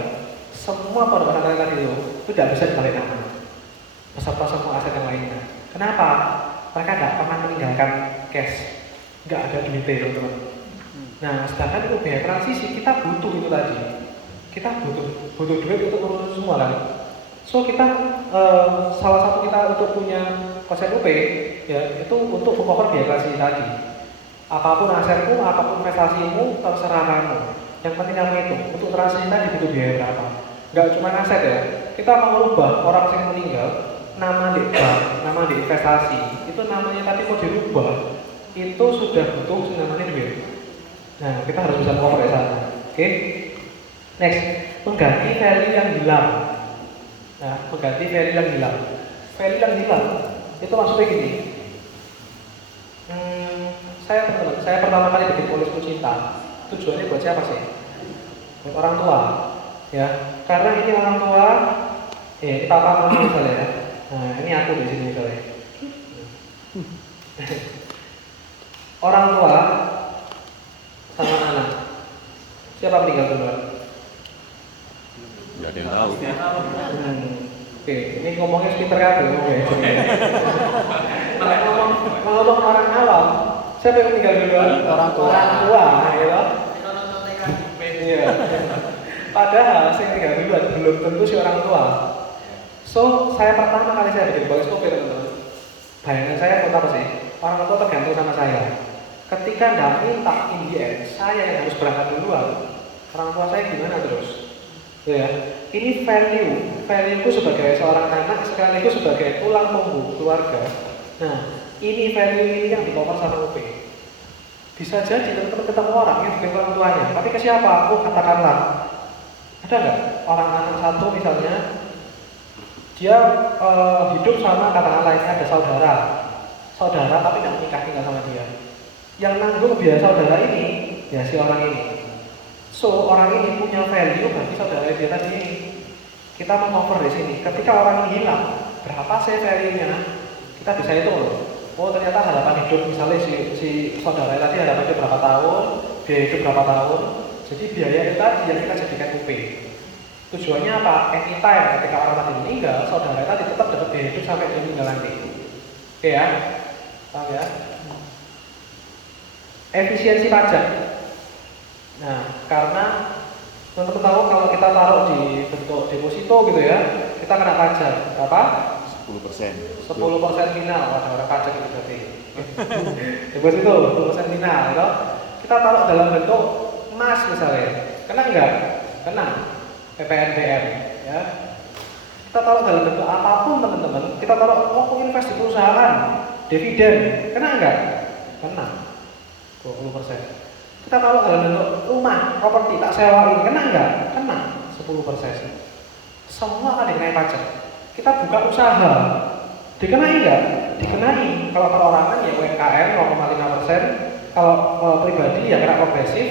semua pondok pesantren tadi itu tidak bisa dibalik nama. Beserta semua aset yang lainnya. Kenapa? Mereka tidak pernah meninggalkan cash, nggak ada duitnya teman-teman. Nah, sedangkan itu biaya transisi kita butuh itu tadi. Kita butuh duit untuk urus semua kan. So kita salah satu kita untuk punya konsep UP ya itu untuk mengcover biaya transisi tadi. Apapun asetmu, apapun investasimu, terserah kamu. Yang penting kamu itu untuk transisi tadi butuh biaya berapa. Nggak cuma aset ya. Kita mau merubah orang yang meninggal, nama di bank, nama di investasi, itu namanya tadi mau dirubah, itu sudah butuh namanya duit. Nah, kita harus bisa cover di sana. Oke. Next, mengganti value yang hilang. Nah, mengganti value yang hilang. Value yang hilang itu maksudnya gini. Saya pertama kali bikin polisku cinta. Tujuannya buat siapa sih? Buat orang tua, ya. Karena ini orang tua, ini papa mama misalnya ya. Nah, ini aku di sini misalnya. Orang tua sama anak. Siapa meninggal duluan? Nggak ada yang tahu. Oke, ini ngomongnya speaker kabel, oke. Ngomong orang awam, siapa yang meninggal duluan? Orang tua. Orang tua, ya. Kita nonton TKP. Iya. Padahal saya meninggal duluan belum tentu si orang tua. So, saya pertama kali saya bikin bagus kopi teman-teman. Bayangan saya buat apa sih? Orang tua tergantung sama saya. Ketika nggak minta in the end, saya yang harus berangkat duluan. Orang tua saya gimana terus? Ya, ini value-ku sebagai seorang anak sekaligus sebagai tulang punggung keluarga. Nah, ini value ini yang dibawa sama UP. Bisa jadi teman-teman ketemu orang yang bukan orang tuanya, tapi ke siapa? Aku katakanlah, ada nggak orang anak satu misalnya, dia hidup sama katakanlah ini ada saudara tapi nggak nikah tinggal sama dia. Yang nanggung biaya saudara ini, ya si orang ini. So, orang ini punya value bagi saudara dia tadi ini. Kita mau cover di sini. Ketika orang ini hilang, berapa sih value-nya? Kita bisa hitung loh. Oh, ternyata harapan hidup misalnya si saudara tadi harapan hidup berapa tahun, biaya hidup berapa tahun. Jadi biaya itu tadi yang kita jadikan UP. Tujuannya apa? Anytime ketika orang tadi meninggal, saudara tadi tetap dapat biaya hidup sampai dia meninggal nanti. Oke ya? Paham ya? Efisiensi pajak. Nah, karena teman-teman tahu kalau kita taruh di bentuk deposito gitu ya, kita kena pajak berapa? 10%. 10% final. Ada orang pajak itu berarti. Deposito 10% final, gitu. Kita taruh dalam bentuk emas misalnya, kena enggak? Kena. PPNBM, ya. Kita taruh dalam bentuk apapun teman-teman. Kita taruh aku invest di perusahaan, dividen, kena enggak? Kena. 20%. Kita taruh dalam bentuk rumah, properti, tak sewain, kena enggak? Kena 10%. Semua akan dikenai pajak. Kita buka usaha, dikenai enggak? Dikenai. Kalau perorangan ya UMKM 0,5%, kalau pribadi ya kena progresif,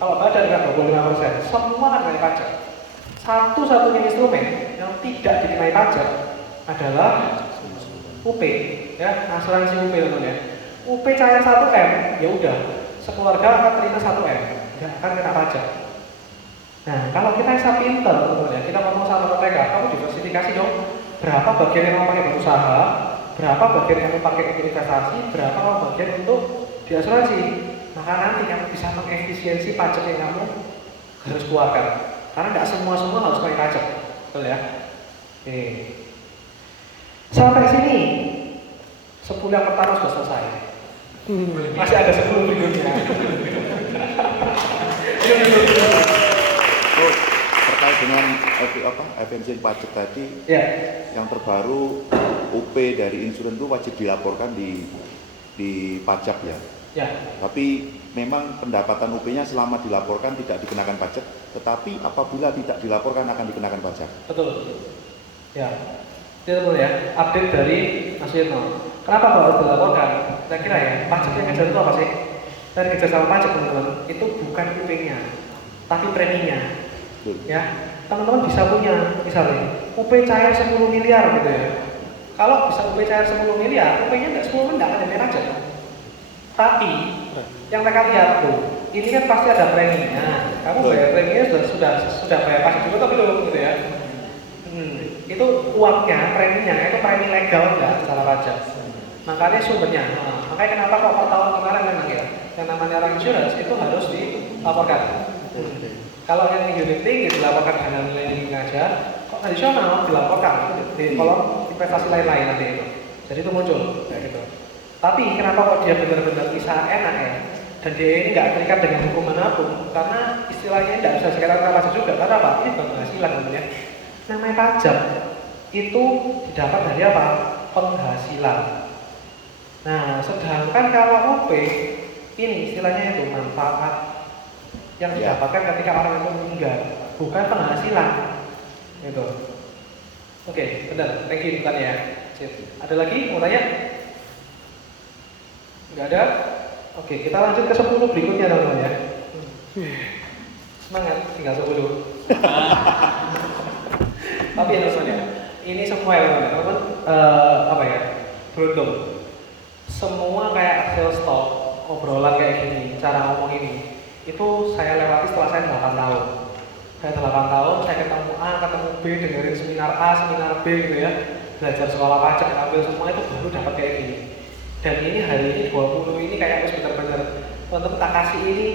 kalau badan kena 25%. Semua akan dikenai pajak. Satu-satunya instrumen yang tidak dikenai pajak adalah UP, ya, asuransi UP teman ya. UP cair 1M, ya udah. Sekeluarga akan terima 1M, nggak akan kena pajak. Nah, kalau kita bisa pinter, teman-teman, kita ngomong sama mereka, kamu diversifikasi dong. Berapa bagian yang mau pakai berusaha, berapa bagian yang mau pakai untuk investasi, berapa mau bagian untuk diasuransi. Maka nanti kamu bisa mengefisiensi pajak yang kamu harus keluarkan. Karena nggak semua harus pakai pajak, betul ya? Oke. Sampai sini 10 yang pertama sudah selesai. Masih ada 10 berikutnya. Oh, terkait dengan efisiensi pajak tadi, Ya. yang terbaru UP dari insurans itu wajib dilaporkan di pajak ya. Ya. Tapi memang pendapatan UP-nya selama dilaporkan tidak dikenakan pajak, tetapi apabila tidak dilaporkan akan dikenakan pajak. Betul. Ya. Itu betul ya. Update dari Mas Yeno. Kenapa kalau harus dilaporkan? Saya kira ya, pajak yang kejar itu apa sih? Dari kejar sama pajak teman-teman, itu bukan UP-nya, tapi preminya. Betul. Ya, teman-teman bisa punya, misalnya UP cair 10 miliar gitu ya. Kalau bisa UP cair 10 miliar, UP-nya nggak 10 miliar, nggak ada yang pajak. Tapi yang mereka lihat tuh, ini kan pasti ada preminya. Kamu bayar preminya sudah bayar pajak juga atau belum gitu ya? Itu uangnya, preminya itu premi legal nggak secara pajak. Makanya sumbernya. Makanya kenapa kok per tahun kemarin memang ya, yang namanya orang insurance itu harus dilaporkan. Kalau yang unit link dilaporkan dengan nilai link aja, kok tradisional dilaporkan itu di kolom investasi lain-lain nanti itu. Jadi itu muncul kayak gitu. Tapi kenapa kok dia benar-benar bisa enak ya? Dan dia ini nggak terikat dengan hukum manapun, karena istilahnya tidak bisa dikatakan pajak juga. Karena apa? Ini penghasilan namanya. Namanya pajak itu didapat dari apa? Penghasilan. Nah, sedangkan kalau UP ini istilahnya itu manfaat yang Ya. didapatkan ketika orang itu meninggal, bukan penghasilan. Gitu. Oke, benar. Thank you bukan ya. Sip. Ada lagi mau tanya? Nggak ada? Oke, kita lanjut ke 10 berikutnya teman-teman ya. Semangat, tinggal 10. Tapi ya teman-teman ya, ini semua ya teman-teman, apa ya, beruntung. Semua kayak sales talk, obrolan kayak gini, cara ngomong ini, itu saya lewati setelah saya 8 tahun. Saya 8 tahun, saya ketemu A, ketemu B, dengerin seminar A, seminar B gitu ya, belajar sekolah pajak, ambil semua itu baru dapat kayak gini. Dan ini hari ini 20 ini kayak harus benar-benar untuk tak kasih ini.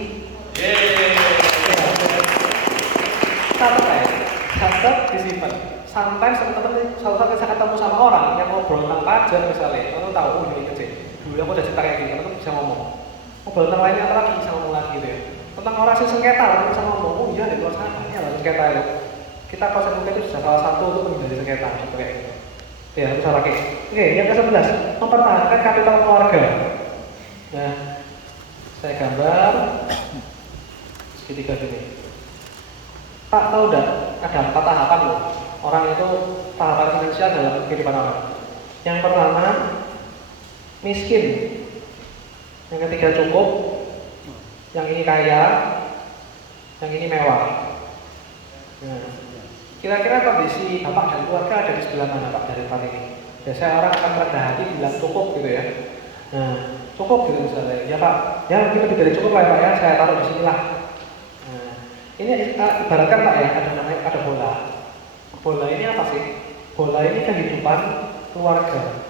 Catat ya, catat disimpan. Sometimes teman-teman suatu saat saya ketemu sama orang yang ngobrol tentang pajak misalnya, teman tahu, oh ini sih, dulu aku udah cerita kayak gini, teman bisa ngomong. Ngobrol tentang lainnya apa lagi, bisa ngomong lagi gitu ya. Tentang orang sih sengketa, teman bisa ngomong, oh iya di luar sana banyak lah sengketa itu. Kita konsep itu bisa salah satu untuk menghindari sengketa, gitu kayak gitu. Ya, bisa lagi. Oke, yang ke-11, mempertahankan kapital keluarga. Nah, saya gambar segitiga gini. Pak tahu enggak ada 4 tahapan loh. Orang itu tahapan finansial dalam kehidupan orang. Yang pertama miskin, yang ketiga cukup, yang ini kaya, yang ini mewah. Nah, kira-kira kondisi bapak dan keluarga ada di sebelah mana pak dari tempat ini? Biasanya orang akan rendah hati bilang cukup gitu ya. Nah, cukup gitu misalnya. Ya pak, ya mungkin lebih dari cukup lah ya pak ya. Saya taruh di sini lah. Nah, ini ibaratkan pak ya, ada bola. Bola ini apa sih? Bola ini kehidupan keluarga.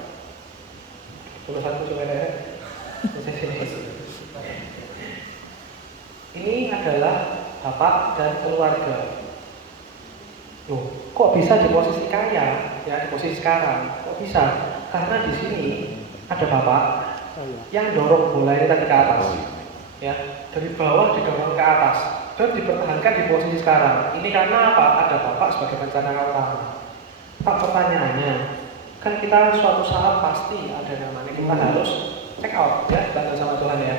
Tulisanku coba ya. Ini adalah bapak dan keluarga. Loh, kok bisa di posisi kaya? Ya, di posisi sekarang. Kok bisa? Karena di sini ada bapak yang dorong bola ini tadi ke atas. Ya, dari bawah didorong ke atas dan dipertahankan di posisi sekarang. Ini karena apa? Ada bapak sebagai perencana utama. Pak, pertanyaannya, kan kita suatu saat pasti ada namanya kita harus check out ya, bantu sama Tuhan ya.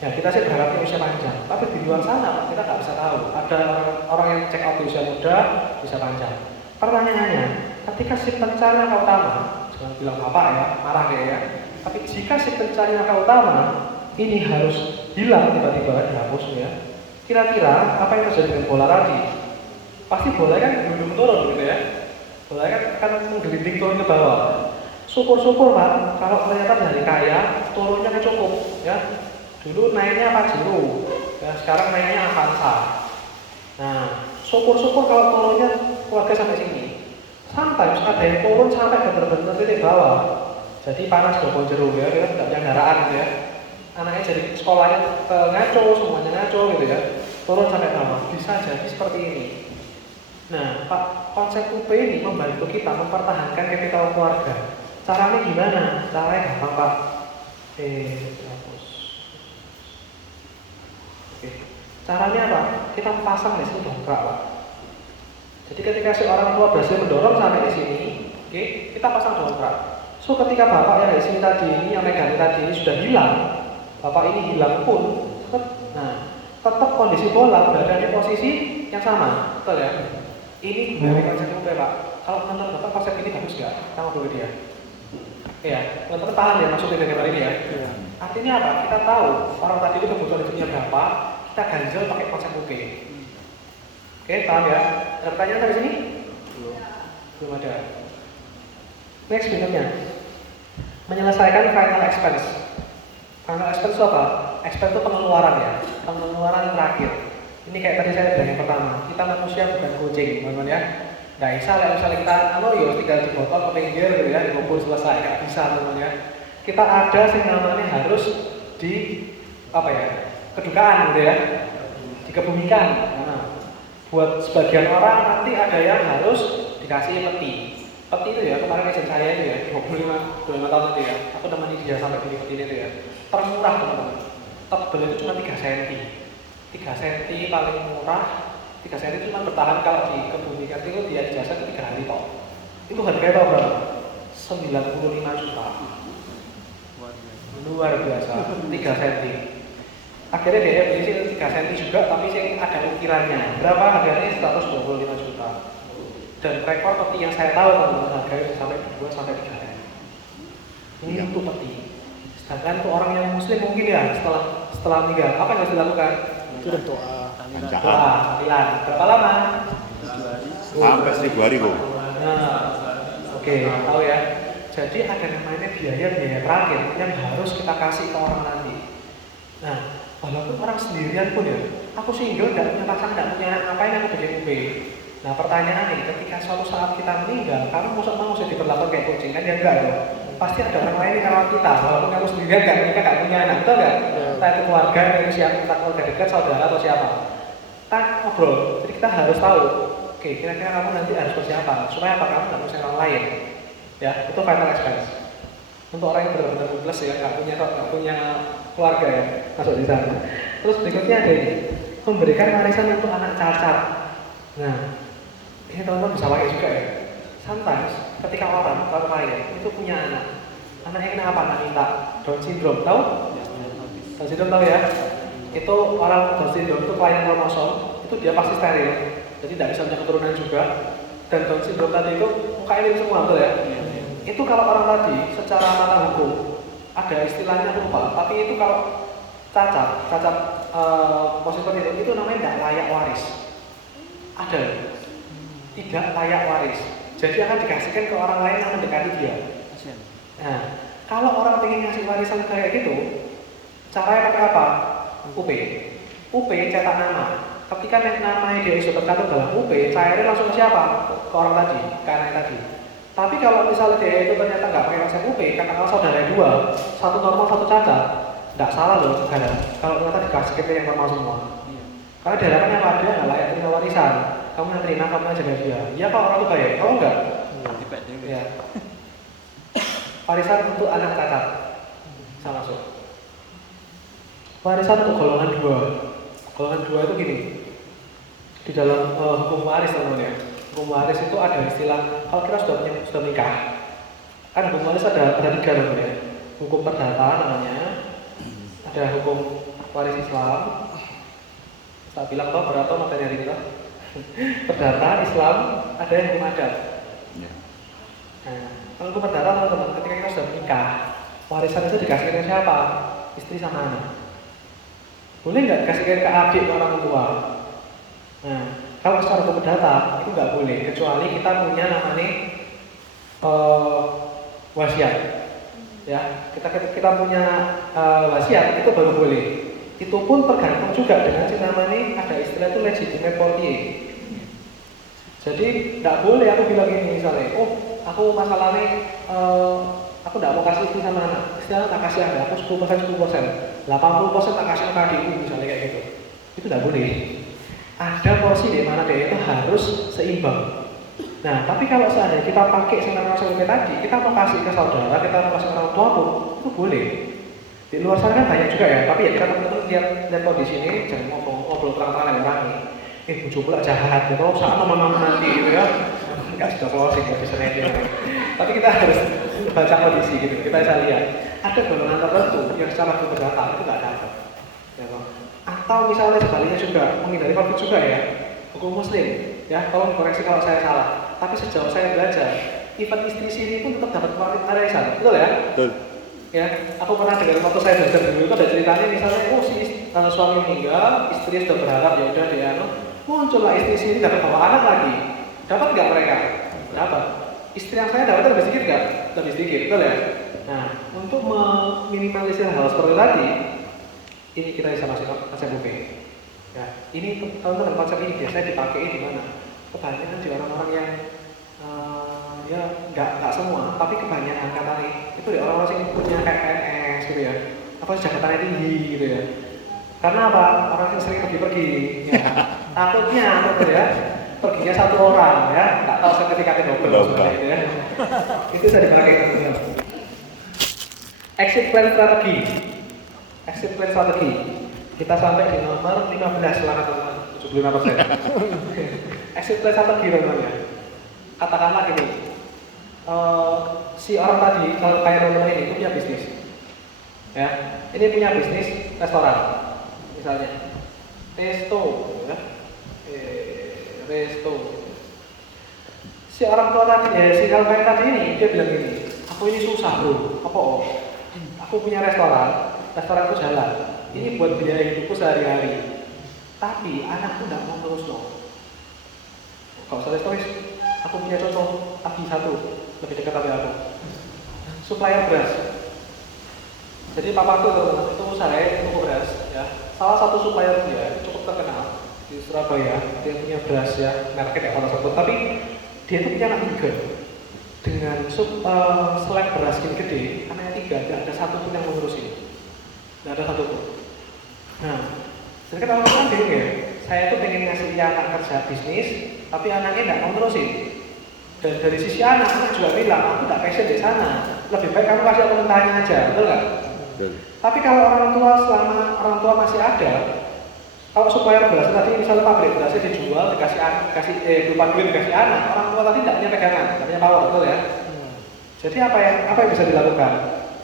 Ya kita sih berharapnya usia panjang, tapi di luar sana kita nggak bisa tahu. Ada orang yang check out di usia muda bisa panjang. Pertanyaannya, ketika si pencari nafkah utama, jangan bilang bapak ya, marah dia ya. Tapi jika si pencari nafkah utama ini harus hilang tiba-tiba dihapus ya, kira-kira apa yang terjadi dengan bola tadi? Pasti bola kan duduk turun gitu ya. Bola kan akan menggelinding turun ke bawah. Syukur-syukur pak, kalau ternyata dari kaya turunnya kan cukup ya. Dulu naiknya Pajero, ya sekarang naiknya Avanza. Nah, syukur-syukur kalau turunnya keluarga sampai sini. Sometimes ada yang turun sampai benar-benar titik bawah. Jadi panas double jeruk ya, kita tidak punya kendaraan gitu ya. Anaknya jadi sekolahnya ngaco, semuanya ngaco gitu ya. Turun sampai bawah, bisa jadi seperti ini. Nah, Pak, konsep UP ini membantu kita mempertahankan kapital keluarga. Caranya gimana? Caranya gampang Pak. Hapus. Oke. Caranya apa? Kita pasang di sini dongkrak Pak. Jadi ketika si orang tua berhasil mendorong sampai di sini, oke, kita pasang dongkrak. So ketika bapak yang di sini tadi ini, yang megang tadi ini sudah hilang, bapak ini hilang pun, tetap kondisi bola berada di posisi yang sama, betul ya? Ini dari konsep UP Pak. Kalau teman-teman bapak konsep ini bagus nggak? Kita ngobrol dia. Ya, teman-teman paham ya maksudnya gambar ini ya? Artinya apa? Kita tahu orang tadi itu kebutuhan hidupnya berapa, kita ganjel pakai konsep UP. Oke, paham ya? Ada pertanyaan sampai sini? Belum ada. Next minumnya. Menyelesaikan final expense. Final expense itu apa? Expense itu pengeluaran ya, pengeluaran terakhir. Ini kayak tadi saya bilang yang pertama, kita manusia bukan kucing, teman-teman ya. Nggak bisa lah misalnya kita, tinggal di botol ke pinggir gitu ya, dikumpul selesai, nggak bisa teman-teman ya. Kita ada sih namanya harus di kedukaan gitu ya, dikebumikan. Nah, buat sebagian orang nanti ada yang harus dikasih peti. Peti itu ya, kemarin mesin saya itu ya, 25 tahun itu ya, aku temani dia sampai beli peti itu ya. Termurah teman-teman, tebel itu cuma 3 cm. 3 cm paling murah, 3 cm itu cuma bertahan kalau dikebumikan itu dia jasa 3 hari toh. Itu harganya tau berapa? 95 juta. Luar biasa, 3 cm. Akhirnya dia beli sih 3 cm juga, tapi sih ada ukirannya. Berapa harganya? 125 juta. Dan rekor peti yang saya tahu teman-teman harganya sampai 2 sampai 3 M. Ini untuk peti. Sedangkan untuk orang yang muslim mungkin ya setelah meninggal apa yang harus dilakukan? Itu udah doa. Doa, tahlilan. Berapa lama? Sampai 1000 hari kok. Nah, oke, tahu ya. Jadi ada namanya biaya terakhir yang harus kita kasih ke orang nanti. Nah, walaupun orang sendirian pun ya, aku single, nggak punya pasangan, nggak punya ngapain aku bikin UB. Nah pertanyaan nih, ketika suatu saat kita meninggal, kamu mau saya diperlakukan kayak kucing kan? Ya enggak ya. Pasti ada orang lain yang rawat kita, walaupun kamu sendirian nggak menikah, nggak punya anak, betul nggak? Entah itu keluarga, itu siapa, entah keluarga dekat, saudara atau siapa. Kan ngobrol, jadi kita harus tahu, oke, kira-kira kamu nanti harus persiapan, supaya apa kamu nggak usah orang lain. Ya, itu final expense. Untuk orang yang benar-benar hopeless ya, nggak punya keluarga ya, masuk di sana. Terus berikutnya ada ini, memberikan warisan untuk anak cacat. Nah, ini teman-teman bisa pakai juga ya. Sometimes ketika orang kaya itu punya anaknya kenapa anak minta Down syndrome, tahu? Down syndrome tahu ya? Itu orang Down syndrome itu kelainan kromosom, itu dia pasti steril, jadi tidak bisa punya keturunan juga. Dan Down syndrome tadi itu muka ini semua, betul ya? Itu kalau orang tadi secara mata hukum ada istilahnya lupa, tapi itu kalau cacat positif itu namanya tidak layak waris. Ada tidak layak waris, jadi akan dikasihkan ke orang lain yang mendekati dia. Nah, kalau orang ingin ngasih warisan kayak gitu, caranya pakai apa? UP cetak nama. Ketika namanya dia sudah tercantum dalam UP, cairnya langsung ke siapa? Ke orang tadi, ke anak tadi. Tapi kalau misalnya dia itu ternyata nggak pakai konsep UP, karena kalau saudara dua, satu normal satu cacat, nggak salah loh negara. Kalau ternyata dikasih ke yang normal semua. Karena diharapkan yang ada nggak layak terima warisan. Kamu yang terima, kamu yang jaga dia. Iya kalau orang itu baik, kalau enggak? Ya. Warisan untuk anak cacat. Bisa masuk. Warisan untuk golongan 2. Golongan 2 itu gini. Di dalam hukum waris teman-teman ya. Hukum waris itu ada istilah, kalau kita sudah menikah, kan hukum waris ada 3 teman ya. Hukum perdata namanya, ada hukum waris Islam. Tak bilang toh berapa materi hari kita. Perdata Islam, ada yang hukum adat. Nah, kalau hukum perdata teman-teman, ketika kita sudah menikah, warisan itu dikasihkan ke siapa? Istri sama anak. Boleh nggak dikasihkan ke adik ke orang tua? Nah, kalau secara hukum perdata itu nggak boleh, kecuali kita punya namanya wasiat. Ya, kita punya wasiat itu baru boleh. Itu pun tergantung juga dengan namanya ada istilah itu legitimate portier. Jadi tidak boleh aku bilang ini misalnya, oh aku masalahnya aku tidak mau kasih istri sama anak, istilahnya tak kasih ada, aku 10%, 80% tak kasih ke adikku misalnya kayak gitu. Itu tidak boleh. Ada porsi di mana dia itu harus seimbang. Nah, tapi kalau seandainya kita pakai sebenarnya tadi, kita mau kasih ke saudara, kita mau kasih ke orang tua pun, itu boleh. Di luar sana kan banyak juga ya, tapi ya kita teman-teman lihat di sini jangan ngobrol terang-terangan yang orang ini. Bujuk pula jahat, gitu. Saat mama nanti gitu ya, nggak sudah closing ya bisa netting. Tapi kita harus baca kondisi gitu. Kita bisa lihat ada golongan tertentu yang secara hukum perdata itu nggak dapat. Ya, atau misalnya sebaliknya juga menghindari konflik juga ya, hukum muslim. Ya, tolong koreksi kalau saya salah. Tapi sejauh saya belajar, even istri sini pun tetap dapat warisan, betul ya? Betul. Ya, aku pernah dengar waktu saya belajar dulu itu ada ceritanya misalnya, oh si suami meninggal, istri sudah berharap ya udah dia muncullah istri sini dapat bawa anak lagi, dapat nggak mereka? Dapat. Istri yang saya dapat lebih sedikit nggak? Lebih sedikit, betul ya? Nah, untuk meminimalisir hal seperti tadi, ini kita bisa masuk konsep UP. Ya, ini teman-teman konsep ini biasanya dipakai di mana? Kebanyakan di orang-orang yang ya nggak semua, tapi kebanyakan katanya itu di orang-orang yang punya kayak PNS gitu ya, apa jabatannya tinggi gitu ya. Karena apa? Orang yang sering pergi-pergi, ya. Takutnya gitu ya, perginya satu orang ya, nggak tahu sertifikatnya double seperti itu ya. Itu bisa dipakai teman-teman. Exit plan strategi. Exit plan strategi. Kita sampai di nomor 15 selama teman-teman, 75%. Exit plan strategi teman-teman ya. Katakanlah gini, si orang tadi kalau kayak teman-teman ini punya bisnis, ya, ini punya bisnis restoran. misalnya resto, ya. Resto. Si orang tua tadi, si Alvin tadi ini dia bilang gini, aku ini susah bro, apa oh? Aku punya restoranku jalan. Ini buat biaya hidupku sehari-hari. Tapi anakku tidak mau terus dong. Kalau saya tulis, aku punya contoh Abi satu lebih dekat dari aku. Supplier beras. Jadi papaku itu saya toko beras, ya. Salah satu supplier dia cukup terkenal di Surabaya. Dia punya beras ya, mereknya kalau sebut. Tapi dia itu punya anak 3 dengan selek beras gede, anaknya 3, tidak ada satu pun yang mengurusin. Tidak ada satu pun. Nah, sedangkan orang kan bingung ya. Saya tuh pengen ngasih dia anak kerja bisnis, tapi anaknya tidak mau terusin. Dan dari sisi anak juga bilang, aku tidak passion di sana. Lebih baik kamu kasih aku mentahnya aja, betul nggak? Betul. Tapi kalau orang tua selama orang tua masih ada, kalau supplier beras tadi misalnya pabrik berasnya dijual, dikasih berupa duit dikasih anak, orang tua tadi tidak punya pegangan, tidak punya power, betul ya? Jadi apa yang bisa dilakukan?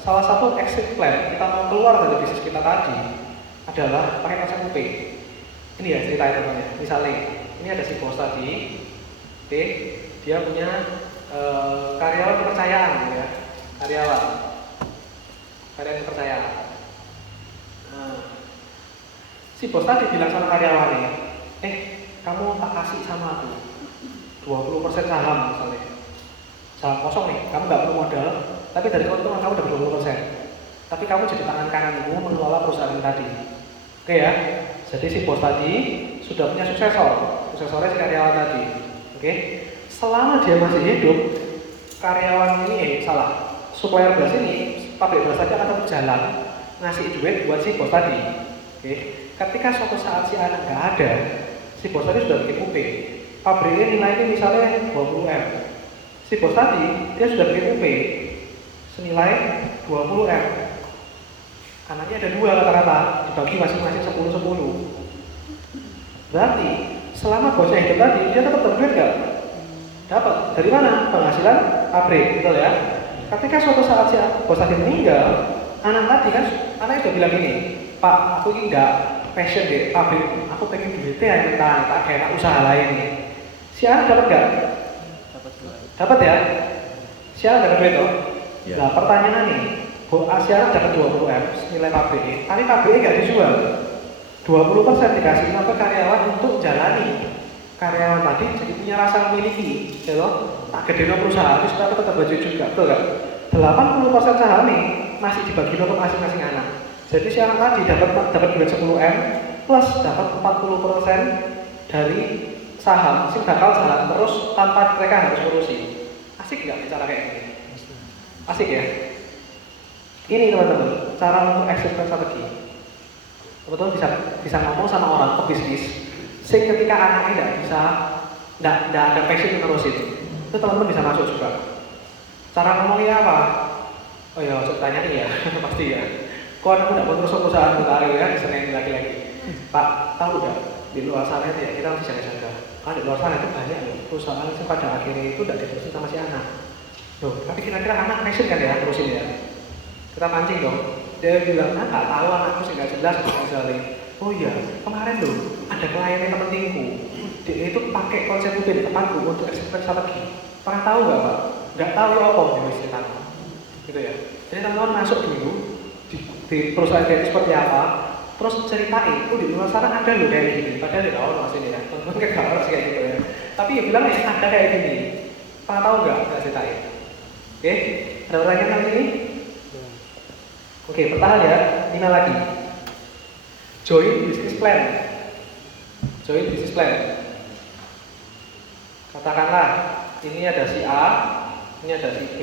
Salah satu exit plan kita mau keluar dari bisnis kita tadi adalah pakai konsep UP. Ini ya ceritanya teman-teman. Misalnya ini ada si bos tadi, oke, dia punya karyawan kepercayaan, gitu ya, karyawan kepercayaan. Nah, si bos tadi bilang sama karyawannya, kamu tak kasih sama aku 20% saham misalnya, saham kosong nih, kamu nggak perlu modal, tapi dari keuntungan kamu dapat 20%. Tapi kamu jadi tangan kananmu mengelola perusahaan tadi. Oke ya, jadi si bos tadi sudah punya suksesornya si karyawan tadi. Oke, selama dia masih hidup, karyawan ini supplier beras ini, pabrik beras tadi akan tetap jalan ngasih duit buat si bos tadi. Oke, ketika suatu saat si anak nggak ada, si bos tadi sudah bikin UP. Pabriknya nilainya misalnya 20M. Si bos tadi dia sudah bikin UP senilai 20M. Anaknya ada 2 rata-rata, dibagi masing-masing 10-10. Berarti selama bosnya hidup tadi, dia tetap berduit nggak? Dapat. Dari mana? Penghasilan pabrik, betul ya? Ketika suatu saat si bos tadi meninggal, anak tadi kan, anaknya sudah bilang gini, Pak, aku ini nggak passion deh pabrik, aku pengen duitnya yang tak kayak usaha lain nih. Si anak dapat nggak? Dapat ya? Si anak dapat duit toh? Ya. Nah pertanyaannya nih, Asyara dapat 20M nilai pabrik, tapi pabrik nggak dijual. 20% dikasih ke karyawan untuk jalani. Karyawan tadi jadi punya rasa memiliki, ya loh. Tak gede perusahaan, itu supaya tetap baju juga, betul nggak? 80% saham nih masih dibagi untuk masing-masing anak. Jadi si anak tadi dapat duit 10M plus dapat 40% dari saham, sing bakal jalan terus tanpa mereka harus ngurusi. Asik nggak cara kayak gini? Asik ya? Ini teman-teman, cara untuk exit strategi. Teman-teman bisa ngomong sama orang pebisnis, sing ketika anaknya tidak ada passion terusin, itu teman-teman bisa masuk juga. Cara ngomongnya apa? Oh ya, tanya nih ya, pasti ya. Kok anakmu tidak mau terus perusahaan berkarir ya, Senin lagi-lagi. Pak, tahu nggak di luar sana itu ya kita harus jaga-jaga. Karena di luar sana itu banyak loh perusahaan yang pada akhirnya itu tidak diterusin sama si anak. Loh, tapi kira-kira anak passion kan ya terusin ya? Kita pancing dong. Dia bilang, nggak tahu anakku sih nggak jelas misalnya. Oh iya, kemarin loh ada klien yang pentingku. Dia itu pakai konsep UP di tempatku untuk eksperimen strategi. Pernah tahu nggak Pak? Nggak tahu ya apa jenis cerita. Gitu ya. Jadi teman-teman masuk dulu di perusahaan itu seperti apa. Terus ceritain, di luar sana ada loh kayak gini. Padahal di bawah masih ini kan. Teman-teman kayak gak harus kayak gitu ya. Tapi ya bilang ya ada kayak gini. Pernah tahu nggak ceritain? Oke, ada pertanyaan kali ini? Oke, pertahan ya, 5 lagi. Join business plan. Join business plan. Katakanlah, ini ada si A, ini ada si B.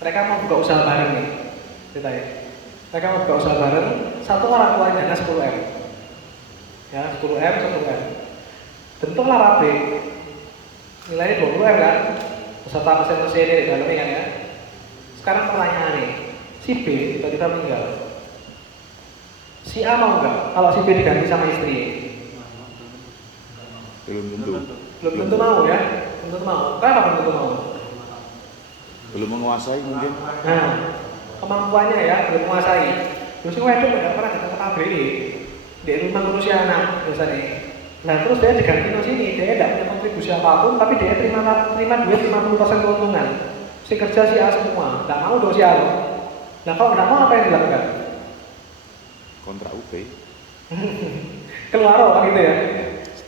Mereka mau buka usaha bareng nih, ceritanya. Mereka mau buka usaha bareng, satu orang keluarin dana 10M. Ya, 10M, 10M. Bentuklah pabrik. Nilainya 20M kan? Beserta mesin-mesin di dalamnya kan ya. Sekarang pertanyaan nih, si B tiba-tiba meninggal. Si A mau nggak kalau si B diganti sama istri? Belum tentu. Belum tentu mau ya, belum tentu mau. Kenapa belum tentu mau? Belum menguasai mungkin. Nah, kemampuannya ya belum menguasai. Terus wedok nggak pernah datang ke KBRI di rumah ngurusi anak biasanya. Nah terus dia diganti no sini, dia tidak punya kontribusi apapun, tapi dia terima duit 50% keuntungan. Si kerja si A semua, tidak mau dong si A. Nah kalau tidak mau apa yang dilakukan? Kontrak UP. Keluar kan gitu ya.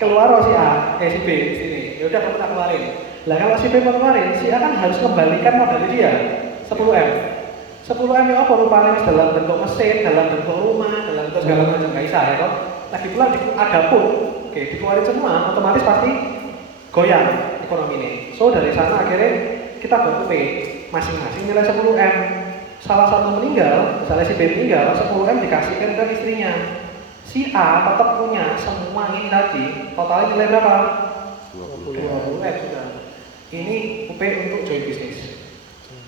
Keluar si A, si B sini. Ya udah kamu tak keluarin. Lah kalau si B mau keluarin, si A kan harus kembalikan modal dia 10M. 10M yang apa rupanya dalam bentuk mesin, dalam bentuk rumah, dalam bentuk segala macam nggak bisa ya toh. Lagi pula ada pun, oke dikeluarin semua, otomatis pasti goyang ekonomi ini. So dari sana akhirnya kita buat UP masing-masing nilai 10M. Salah satu meninggal, misalnya si B meninggal, 10M dikasihkan ke istrinya. Si A tetap punya semua ini tadi, totalnya nilai berapa? 20M sudah. Ini UP untuk joint business.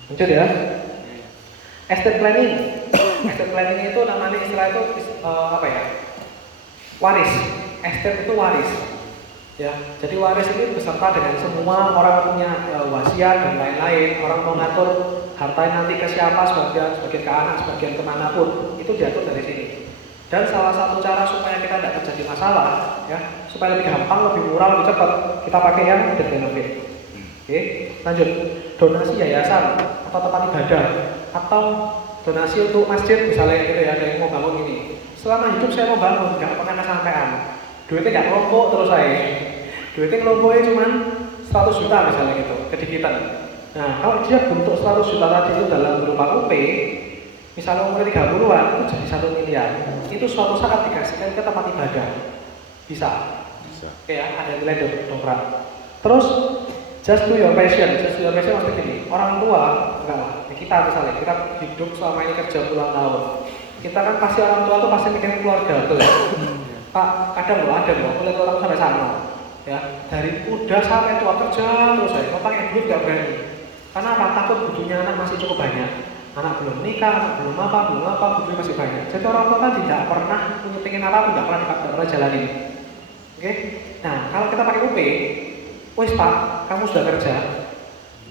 Muncul ya? Estate planning. Estate planning itu namanya istilah itu apa ya? Waris. Estate itu waris. Ya, jadi waris ini beserta dengan semua orang punya wasiat dan lain-lain. Orang mau ngatur hartanya nanti ke siapa, sebagian ke anak, sebagian kemanapun, itu diatur dari sini. Dan salah satu cara supaya kita tidak terjadi masalah, ya, supaya lebih gampang, lebih murah, lebih cepat, kita pakai yang death benefit. Oke, lanjut. Donasi yayasan atau tempat ibadah atau donasi untuk masjid misalnya gitu ya, ada yang mau bangun ini. Selama hidup saya mau bangun, nggak pernah kesampaian. Duitnya nggak kelompok terus saya. Duitnya kelompoknya cuma 100 juta misalnya gitu, kedikitan. Nah, kalau dia bentuk 100 juta tadi itu dalam berupa UP, misalnya umur 30-an itu jadi 1 miliar. Itu suatu saat dikasihkan ke tempat ibadah. Bisa. Oke ya, ada nilai dongkrak. Terus just do your passion. Just do your passion maksudnya gini, orang tua, enggak lah, kita misalnya, kita hidup selama ini kerja puluhan tahun. Kita kan pasti orang tua tuh pasti mikirin keluarga, betul ya? Pak, kadang loh, ada loh, aku lihat orang sampai sana. Ya, dari muda sampai tua kerja terus saya, mau pakai duit nggak berani. Karena apa? Takut butuhnya anak masih cukup banyak. Anak belum nikah, anak belum apa, butuhnya masih banyak. Jadi orang tua kan tidak pernah punya pengen apa, tidak pernah jalanin. Oke? Nah, kalau kita pakai UP, wes Pak, kamu sudah kerja,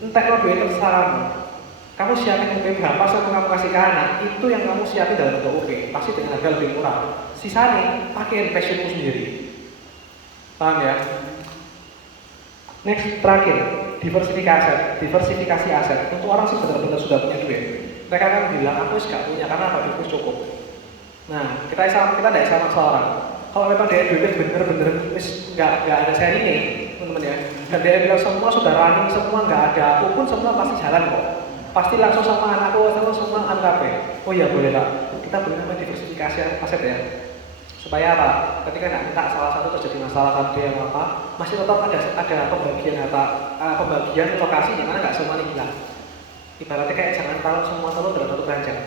entek lo duit terserah kamu siapin UP berapa sama kamu kasih ke anak, itu yang kamu siapin dalam bentuk UP, pasti dengan harga lebih murah. Sisanya pakai passionmu sendiri. Paham ya? Next, terakhir, diversifikasi aset. Untuk orang sih benar-benar sudah punya duit. Mereka kan bilang, aku gak punya karena apa duitku cukup. Nah, kita tidak sama seorang. Kalau memang dia duitnya bener-bener nggak ada seri ini, teman-teman ya. Dan dia bilang semua sudah running, semua nggak ada, aku pun semua pasti jalan kok. Pasti langsung sama anakku, semua ANKP. Oh iya boleh Pak, kita boleh namanya diversifikasi aset ya. Supaya apa? Ketika nggak minta salah satu terjadi masalah tadi yang apa, masih tetap ada pembagian pembagian lokasi di mana nggak semuanya hilang. Ibaratnya kayak jangan taruh semua telur dalam satu keranjang.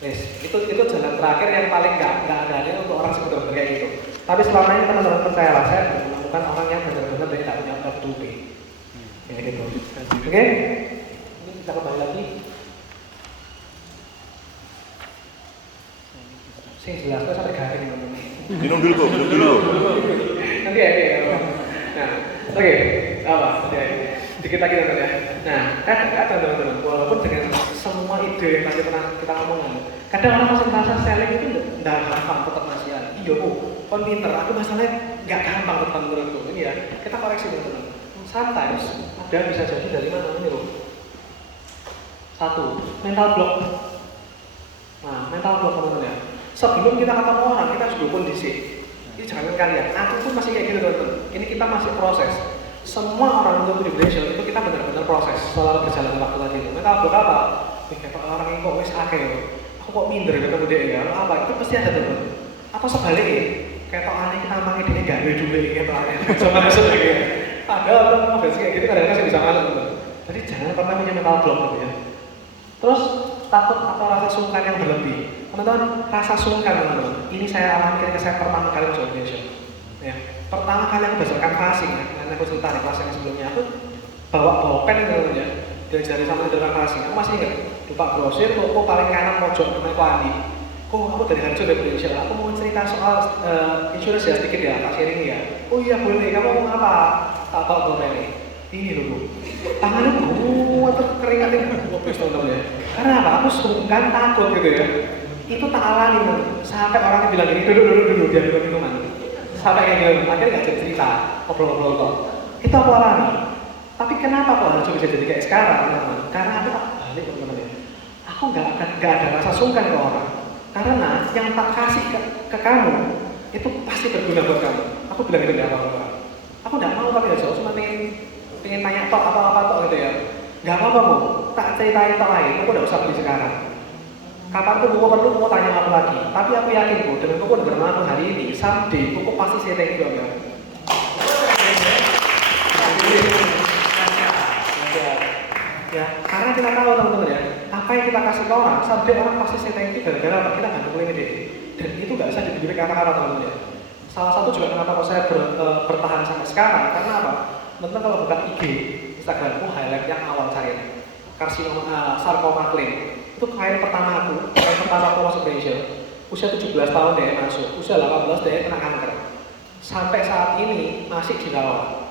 Yes, itu jalan terakhir yang paling nggak ada untuk orang sebenarnya kayak gitu. Tapi selama ini teman-teman percayalah, saya menemukan orang yang benar-benar tidak punya WP. Kayak gitu. Oke? Ini kita kembali lagi. Sing jelasnya sampai garing namanya. Minum dulu. Nanti ya. Nah, oke. Apa? Dikit lagi teman ya. Nah, kadang teman-teman, walaupun dengan semua ide yang tadi pernah kita ngomongin, kadang orang masih merasa selling itu nggak gampang tetap masih ada. Iya kon pinter, aku masalahnya nggak gampang tetap menurutku. Ini ya, kita koreksi teman-teman. Sometimes ada bisa jadi dari mana ini loh. Satu, mental block. Nah, mental block teman-teman ya. Sebelum kita ketemu orang, kita harus dukung kondisi. Ini jangan kalian, aku pun masih kayak gitu teman-teman. Ini kita masih proses. Semua orang untuk relation itu kita benar-benar proses selalu berjalan waktu tadi itu. Mental block apa? Kayak orang yang kok wis akeh, aku kok minder ketemu dia ya, apa itu pasti ada teman. Atau sebaliknya, kayak tok aneh kita mangi dia nggak ada duit gitu aneh. Sama sebaliknya. Ada orang kayak gitu kadang-kadang bisa ngalah teman. Jadi jangan pernah punya mental block gitu ya. Terus takut atau rasa sungkan yang berlebih. Teman-teman, rasa sungkan teman-teman. Ini saya alami ketika saya pertama kali masuk Indonesia. Ya, pertama kali aku belajar passing, karena aku cerita di kelas yang sebelumnya aku bawa pen gitu ya, diajari sama leader passing. Aku masih ingat, lupa grosir, kok paling kanan pojok namanya Wandi. Kok aku dari Harjo dari Indonesia, aku mau cerita soal insurance ya sedikit ya, tak sharing ya. Oh iya boleh, kamu mau apa? Tak tahu boleh ini. Ini loh, tangannya atau keringatnya, teman-teman ya. Karena apa? Aku sungkan takut gitu ya. itu tak alami man. Sampai orang bilang gini, duduk, dia bilang gitu man. Sampai kayak gitu, akhirnya nggak jadi cerita, ngobrol-ngobrol kok. Itu aku alami. Tapi kenapa kok harus bisa jadi kayak sekarang, teman-teman? Karena aku tak balik, teman-teman ya. Aku nggak ada rasa sungkan ke orang. Karena yang tak kasih ke kamu itu pasti berguna buat kamu. Aku bilang itu nggak apa-apa. Aku nggak mau tapi ya, cuma pengen tanya tok apa-apa tok gitu ya. Nggak apa-apa bu, tak ceritain tok lain. Aku udah usah beli sekarang. Kapan tuh perlu mau tanya apa lagi? Tapi aku yakin bu, dengan aku udah berlaku hari ini, someday aku pasti saya thank you ya. Ya, karena kita tahu teman-teman ya, apa yang kita kasih ke orang, someday orang pasti saya thank you gara-gara apa kita nggak boleh gede. Dan itu nggak bisa dibeli kata-kata teman-teman ya. Salah satu juga kenapa kok saya bertahan sampai sekarang, karena apa? Teman-teman kalau buka IG, Instagramku highlight yang awal cari karsinoma sarkoma claim. Itu klien pertama aku masuk Indonesia. Usia 17 tahun dia masuk, usia 18 dia kena kanker. Sampai saat ini masih dirawat.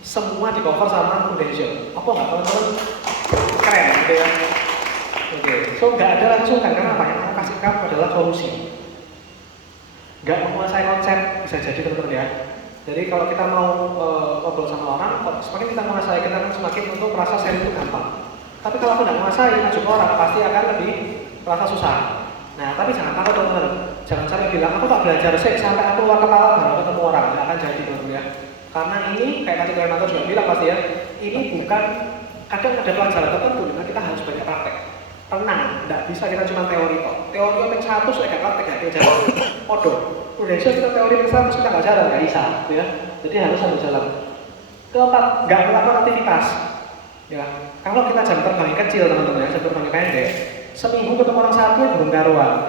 Semua di cover sama Indonesia. Apa nggak teman-teman? Keren gitu ya. Oke, so nggak ada langsung kan karena apa yang aku kasih kamu adalah solusi. Nggak menguasai konsep bisa jadi teman-teman ya. Jadi kalau kita mau ngobrol sama orang, semakin kita menguasai kita akan semakin untuk merasa share itu gampang. Tapi kalau aku nggak menguasai ngajuk orang pasti akan lebih merasa susah. Nah, tapi jangan takut teman-teman. Jangan sampai bilang aku tak belajar sampai aku keluar kepala baru ketemu orang, nggak akan jadi teman-teman ya. Karena ini kayak tadi Leonardo juga bilang pasti ya, ini bukan kadang ada pelajaran tertentu dimana kita harus banyak praktek. Tenang, nggak bisa kita cuma teori kok. Teori yang satu saya nggak praktek nggak jalan. Podo. Indonesia kita teori yang satu kita nggak jalan nggak bisa, ya. Jadi harus sambil jalan. Keempat, nggak melakukan aktivitas. Ya, kalau kita jam terbang kecil teman-teman ya, jam terbang pendek, seminggu ketemu orang satu belum karuan,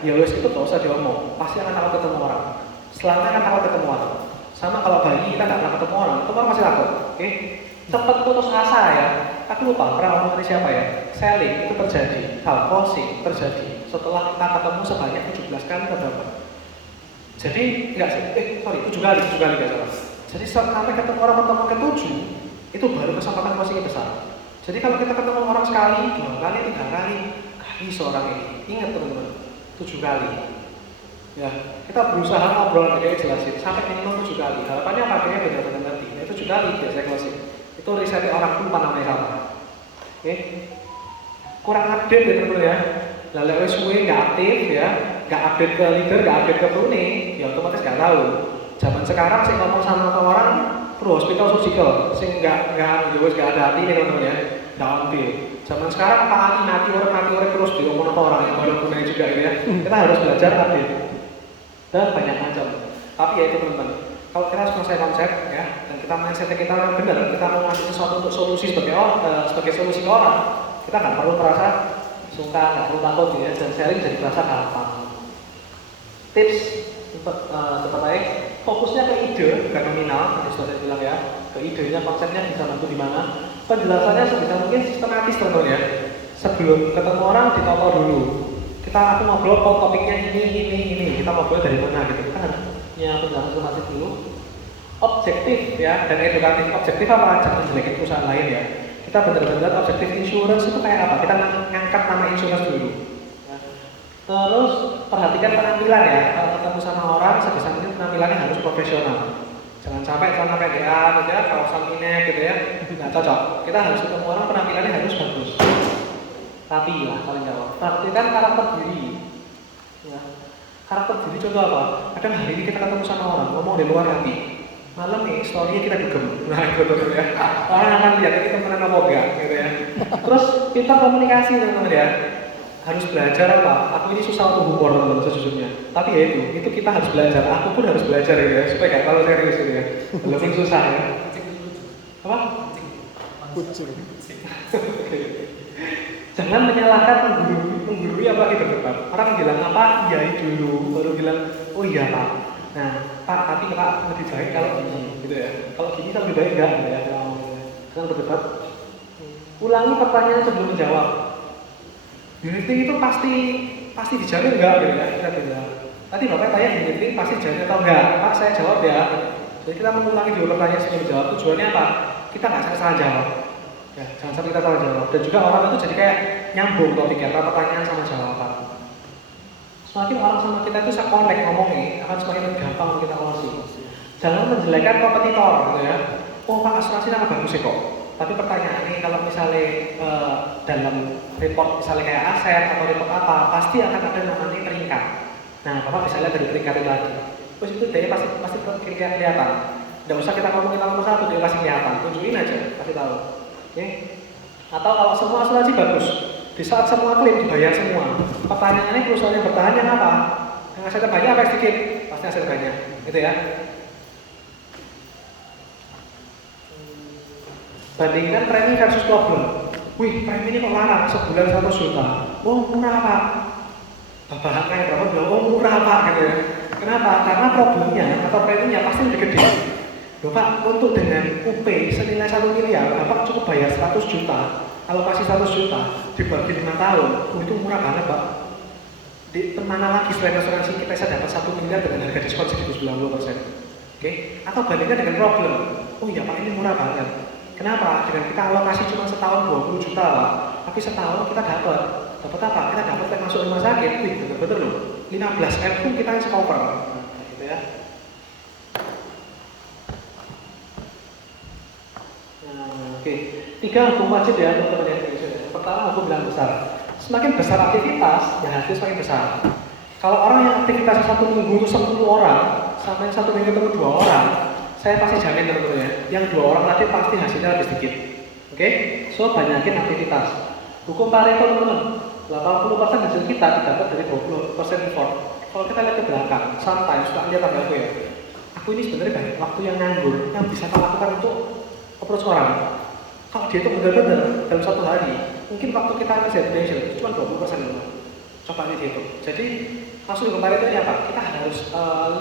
ya wes itu gak usah diomong, pasti akan takut ketemu orang. Selama akan takut ketemu orang. Sama kalau bayi kita nggak pernah ketemu orang masih takut. Oke, cepat putus asa ya. Aku lupa pernah ngomong dari siapa ya. Selling itu terjadi, hal closing terjadi setelah kita ketemu sebanyak 17 kali atau berapa. Jadi enggak sih, 7 kali nggak salah. Jadi sampai ketemu orang pertemuan ke-7 itu baru kesempatan closing besar. Jadi kalau kita ketemu orang sekali, 2 kali, 3 kali seorang ini. Ingat teman-teman, 7 kali. Ya, kita berusaha ngobrol kayak jelasin sampai minimal 7 kali. Harapannya apa? Akhirnya benar-benar ngerti. Nah, 7 kali biasanya closing. Itu risetnya orang lupa namanya sama. Oke, kurang update ya teman-teman ya. Lalu wes suwe nggak aktif ya, nggak update ke leader, nggak update ke Brunei, ya otomatis nggak tahu. Zaman sekarang sih ngomong sama orang pro hospital surgical, sing nggak ada hati nih teman-teman ya, nggak ambil. Zaman sekarang mati orang terus diomong ke orang yang baru Brunei juga ya. Kita harus belajar update dan banyak macam. Tapi ya itu teman-teman, kalau kita harus menguasai konsep ya, dan kita mindset kita yang benar, kita mau ngasih sesuatu untuk solusi sebagai solusi ke orang, kita nggak perlu merasa suka, nggak perlu takut ya, dan sharing jadi terasa gampang. Tips tetap baik, fokusnya ke ide, bukan nominal. Tadi sudah saya bilang ya, ke idenya, konsepnya bisa bantu di mana. Penjelasannya sebisa mungkin sistematis teman-teman ya. Sebelum ketemu orang ditata dulu. Aku ngobrol topiknya ini. Kita ngobrol dari mana gitu. Kita harus punya penjelasan sistematis dulu. Objektif ya, dan edukatif. Objektif apa? Jangan menjelekin perusahaan lain ya. Kita benar-benar objektif insurance itu kayak apa? Kita ngangkat nama insurance dulu. Terus perhatikan penampilan ya. Kalau ketemu sama orang, sebisa mungkin penampilannya harus profesional. Jangan sampai celana pendekan gitu ya, kawasan minek gitu ya, nggak cocok. Kita harus ketemu orang penampilannya harus bagus. Rapi lah paling nggak. Perhatikan karakter diri. Ya. Karakter diri contoh apa? Kadang hari ini kita ketemu sama orang, ngomong di luar hati. Malam nih, story-nya kita dugem. Nah itu tuh ya. Orang akan lihat kita temenan apa enggak gitu ya. Terus kita komunikasi teman-teman ya. Harus belajar apa? Aku ini susah untuk humor teman-teman sejujurnya. Tapi ya itu kita harus belajar. Aku pun harus belajar ya supaya gak terlalu serius gitu ya. Lebih susah ya. Apa? Kucing. Jangan menyalahkan menggurui apalagi berdebat. Orang bilang apa? Iya dulu. Baru bilang oh iya Pak. Nah Pak tapi Pak lebih baik kalau gini gitu ya. Kalau gini kan lebih baik enggak gitu ya. Jangan berdebat. Ulangi pertanyaan sebelum menjawab. Unity itu pasti dijamin enggak gitu ya, kita bilang. Tadi Bapak tanya Unity pasti dijamin atau enggak? Pak saya jawab ya. Jadi kita mengulangi dua pertanyaan sebelum menjawab. Tujuannya apa? Kita nggak salah jawab. Ya, jangan sampai kita salah jawab. Dan juga orang itu jadi kayak nyambung topiknya antara pertanyaan sama jawaban. semakin orang sama kita itu bisa connect ngomongnya, akan semakin lebih gampang untuk kita closing. Jangan menjelekkan kompetitor gitu ya. Oh Pak, asuransi nama bagus sih kok. Tapi pertanyaannya kalau misalnya dalam report misalnya kayak aset atau report apa, pasti akan ada namanya peringkat. Nah, Bapak bisa lihat dari peringkat itu lagi. Terus itu dia pasti kelihatan. Tidak usah kita ngomongin nomor satu, dia pasti kelihatan. Tunjukin aja, pasti tahu. Oke? Atau kalau semua asuransi bagus, di saat semua klaim dibayar semua, pertanyaannya perusahaan yang bertahan yang apa? Yang asetnya banyak apa yang sedikit? Pasti aset banyak, gitu ya. Bandingkan premi versus problem. Wih, premi ini kok larang, sebulan 100 juta. Oh, murah Pak. Bapak kayak berapa bilang, oh murah Pak, gitu ya. Kenapa? Karena problemnya atau preminya pasti lebih gede. Loh Pak, untuk dengan UP senilai 1 miliar, Bapak cukup bayar 100 juta. Kalau kasih 100 juta, dibagi 5 tahun, oh itu murah banget Pak. Di mana lagi selain asuransi kita bisa dapat 1 miliar dengan harga diskon segitu 90%. Oke? Atau bandingkan dengan problem. Oh iya Pak, ini murah banget. Kenapa? Dengan kita alokasi cuma setahun 20 juta Pak, tapi setahun kita dapat apa? Kita dapat yang masuk rumah sakit, wih bener-bener loh. 15M pun kita bisa cover, gitu ya. Nah, oke. 3 hukum wajib ya teman-teman yang Indonesia. Pertama hukum bilang besar. Semakin besar aktivitas, ya hasil semakin besar. Kalau orang yang aktivitasnya 1 minggu itu 10 orang, sampai 1 minggu itu 2 orang, saya pasti jamin teman-teman ya, yang 2 orang tadi pasti hasilnya lebih sedikit. Oke? So banyakin aktivitas. Hukum Pareto teman-teman, 80% hasil kita didapat dari 20% effort. Kalau kita lihat ke belakang, sometimes suka lihat tabelku ya. Aku ini sebenarnya banyak waktu yang nganggur, yang bisa kita lakukan untuk approach orang. Kalau dia itu benar-benar dalam 1 hari, mungkin waktu kita kerja di Indonesia itu cuma 20% teman. Coba ini dihitung. Jadi maksud hukum Pareto ini apa? Kita harus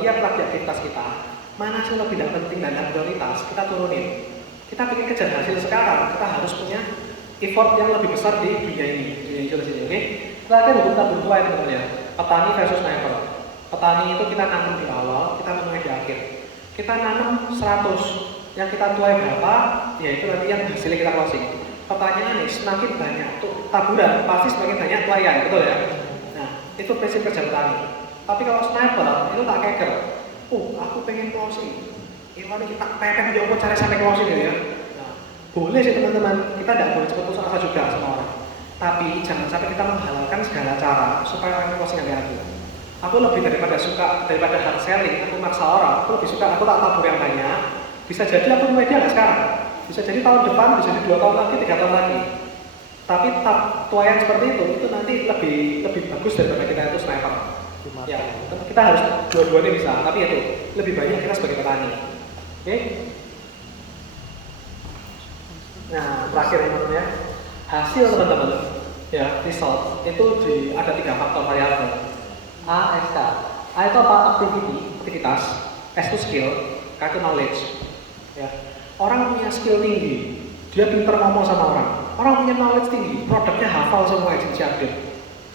lihat lagi aktivitas kita. Mana sih lebih tidak penting dan prioritas, kita turunin. Kita ingin kejar hasil sekarang, kita harus punya effort yang lebih besar di dunia ini, dunia insurance ini, oke? Terakhir hukum tabur tua itu teman-teman ya, petani versus sniper. Petani itu kita nanam di awal, kita nanam di akhir. Kita nanam 100, yang kita tuai berapa, ya itu nanti yang hasilnya kita closing. Pertanyaannya semakin banyak tuh taburan, pasti semakin banyak tuaian, betul ya? Nah, itu prinsip kerja petani. Tapi kalau sniper, itu tak keker. Aku pengen closing. Ini kita pengen jauh cari sampai closing gitu ya. Nah, boleh sih teman-teman, kita tidak boleh cepat putus asa juga sama orang. Tapi jangan sampai kita menghalalkan segala cara supaya orang closing yang aku. Aku lebih daripada hard selling, aku maksa orang. Aku lebih suka aku tak tabur yang banyak. Bisa jadi aku mulai dia nggak sekarang. Bisa jadi tahun depan, bisa jadi 2 tahun lagi, 3 tahun lagi. Tapi tuayan seperti itu nanti lebih bagus daripada kita itu sniper. Ya, kita harus dua-duanya bisa, tapi itu lebih banyak kita sebagai petani. Oke? Nah, terakhir teman-teman ya, hasil teman-teman, ya result itu ada 3 faktor variabel. A, S, K. A itu apa? Aktivitas. S itu skill. K itu knowledge. Ya, orang punya skill tinggi, dia pintar ngomong sama orang. Orang punya knowledge tinggi, produknya hafal semua agensi update.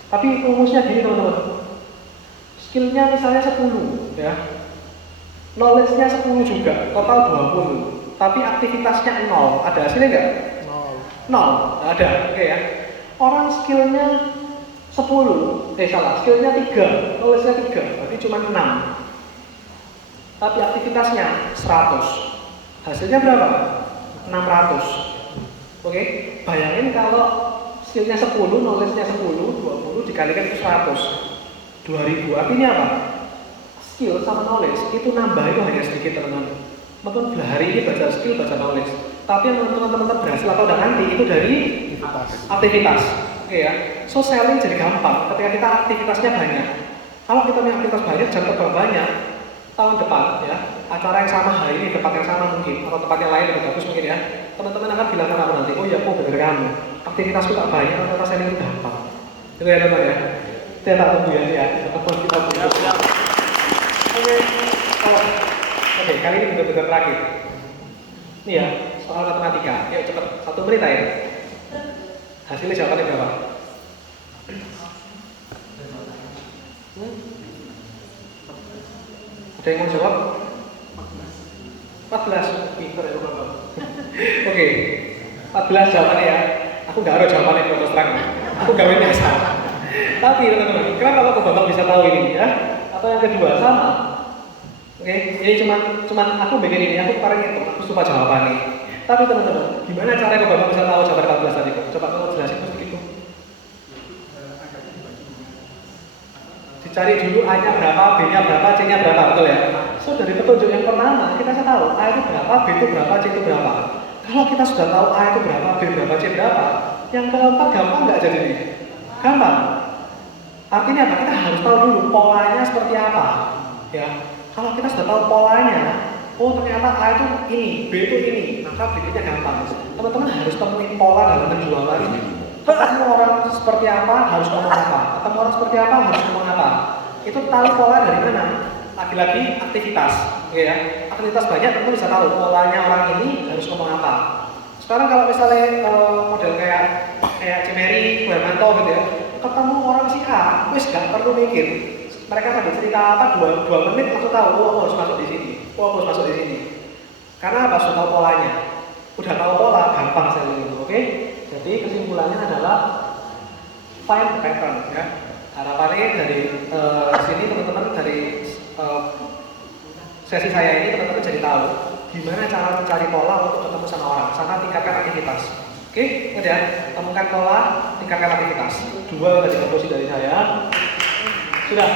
Tapi rumusnya gini teman-teman. Skillnya misalnya 10 ya, knowledge-nya 10 juga, total 20, tapi aktivitasnya 0, ada hasilnya nggak? 0, nggak ada, oke ya. Orang skillnya 10, skillnya 3, knowledge-nya 3, berarti cuma 6, tapi aktivitasnya 100, hasilnya berapa? 600. Oke, bayangin kalau skillnya 10, knowledge-nya 10, 20 dikalikan itu 100. 2000, artinya apa? Skill sama knowledge itu nambah itu hanya sedikit teman-teman. Teman-teman hari ini baca skill, baca knowledge. Tapi yang teman-teman berhasil atau udah nanti itu dari aktivitas. Oke ya. So selling jadi gampang ketika kita aktivitasnya banyak. Kalau kita punya aktivitas banyak, jam terbang banyak, tahun depan ya, acara yang sama hari ini, tempat yang sama mungkin, atau tempat yang lain lebih bagus mungkin ya. Teman-teman akan bilang sama aku nanti, oh ya aku bener kamu. Aktivitasku tak banyak, ternyata selling itu gampang. Itu ya teman-teman ya. Saya tak tunggu ya, ataupun kita punya. Oke, kali ini benar-benar terakhir. Ini ya, soal matematika. Yuk cepat, 1 menit aja. Hasilnya jawabannya berapa? Ada yang mau jawab? 14. Pinter ya teman-teman. Oke, 14 jawabannya ya. Aku nggak ada jawabannya terus terang. Aku gak biasa. Tapi teman-teman, kenapa kok Bapak bisa tahu ini ya? Atau yang kedua sama. Oke, ini cuman aku bikin ini, aku kemarin itu, aku lupa jawabannya. Tapi teman-teman, gimana cara kok Bapak bisa tahu jawaban kalkulus tadi kok? Coba kamu jelasin sedikit. Dicari dulu A-nya berapa, B-nya berapa, C-nya berapa, betul ya? So dari petunjuk yang pertama kita sudah tahu A itu berapa, B itu berapa, C itu berapa. Kalau kita sudah tahu A itu berapa, B berapa, C berapa, yang keempat gampang nggak jadi ini? Gampang. Artinya apa? Kita harus tahu dulu polanya seperti apa. Ya, kalau kita sudah tahu polanya, oh ternyata A itu ini, B itu ini, maka berikutnya gampang. Teman-teman harus temuin pola dalam penjualan. Ketemu orang seperti apa harus ngomong apa, ketemu orang seperti apa harus ngomong apa. Itu tahu pola dari mana? Lagi-lagi aktivitas, ya. Aktivitas banyak tentu bisa tahu polanya orang ini harus ngomong apa. Sekarang kalau misalnya model kayak Cemeri, Hermanto gitu ya, ketemu orang si A, wis gak perlu mikir. Mereka sambil cerita apa 2 menit langsung tahu, oh harus masuk di sini, oh harus masuk di sini. Karena apa? Sudah tahu polanya. Udah tahu pola, gampang selling itu, oke? Jadi kesimpulannya adalah find the pattern ya. Harapannya dari sini teman-teman dari sesi saya ini teman-teman jadi tahu gimana cara mencari pola untuk ketemu sama orang, sama tingkatkan aktivitas. Oke, ingat ya, temukan pola, tingkatkan aktivitas. 2 tadi promosi dari saya. Sudah.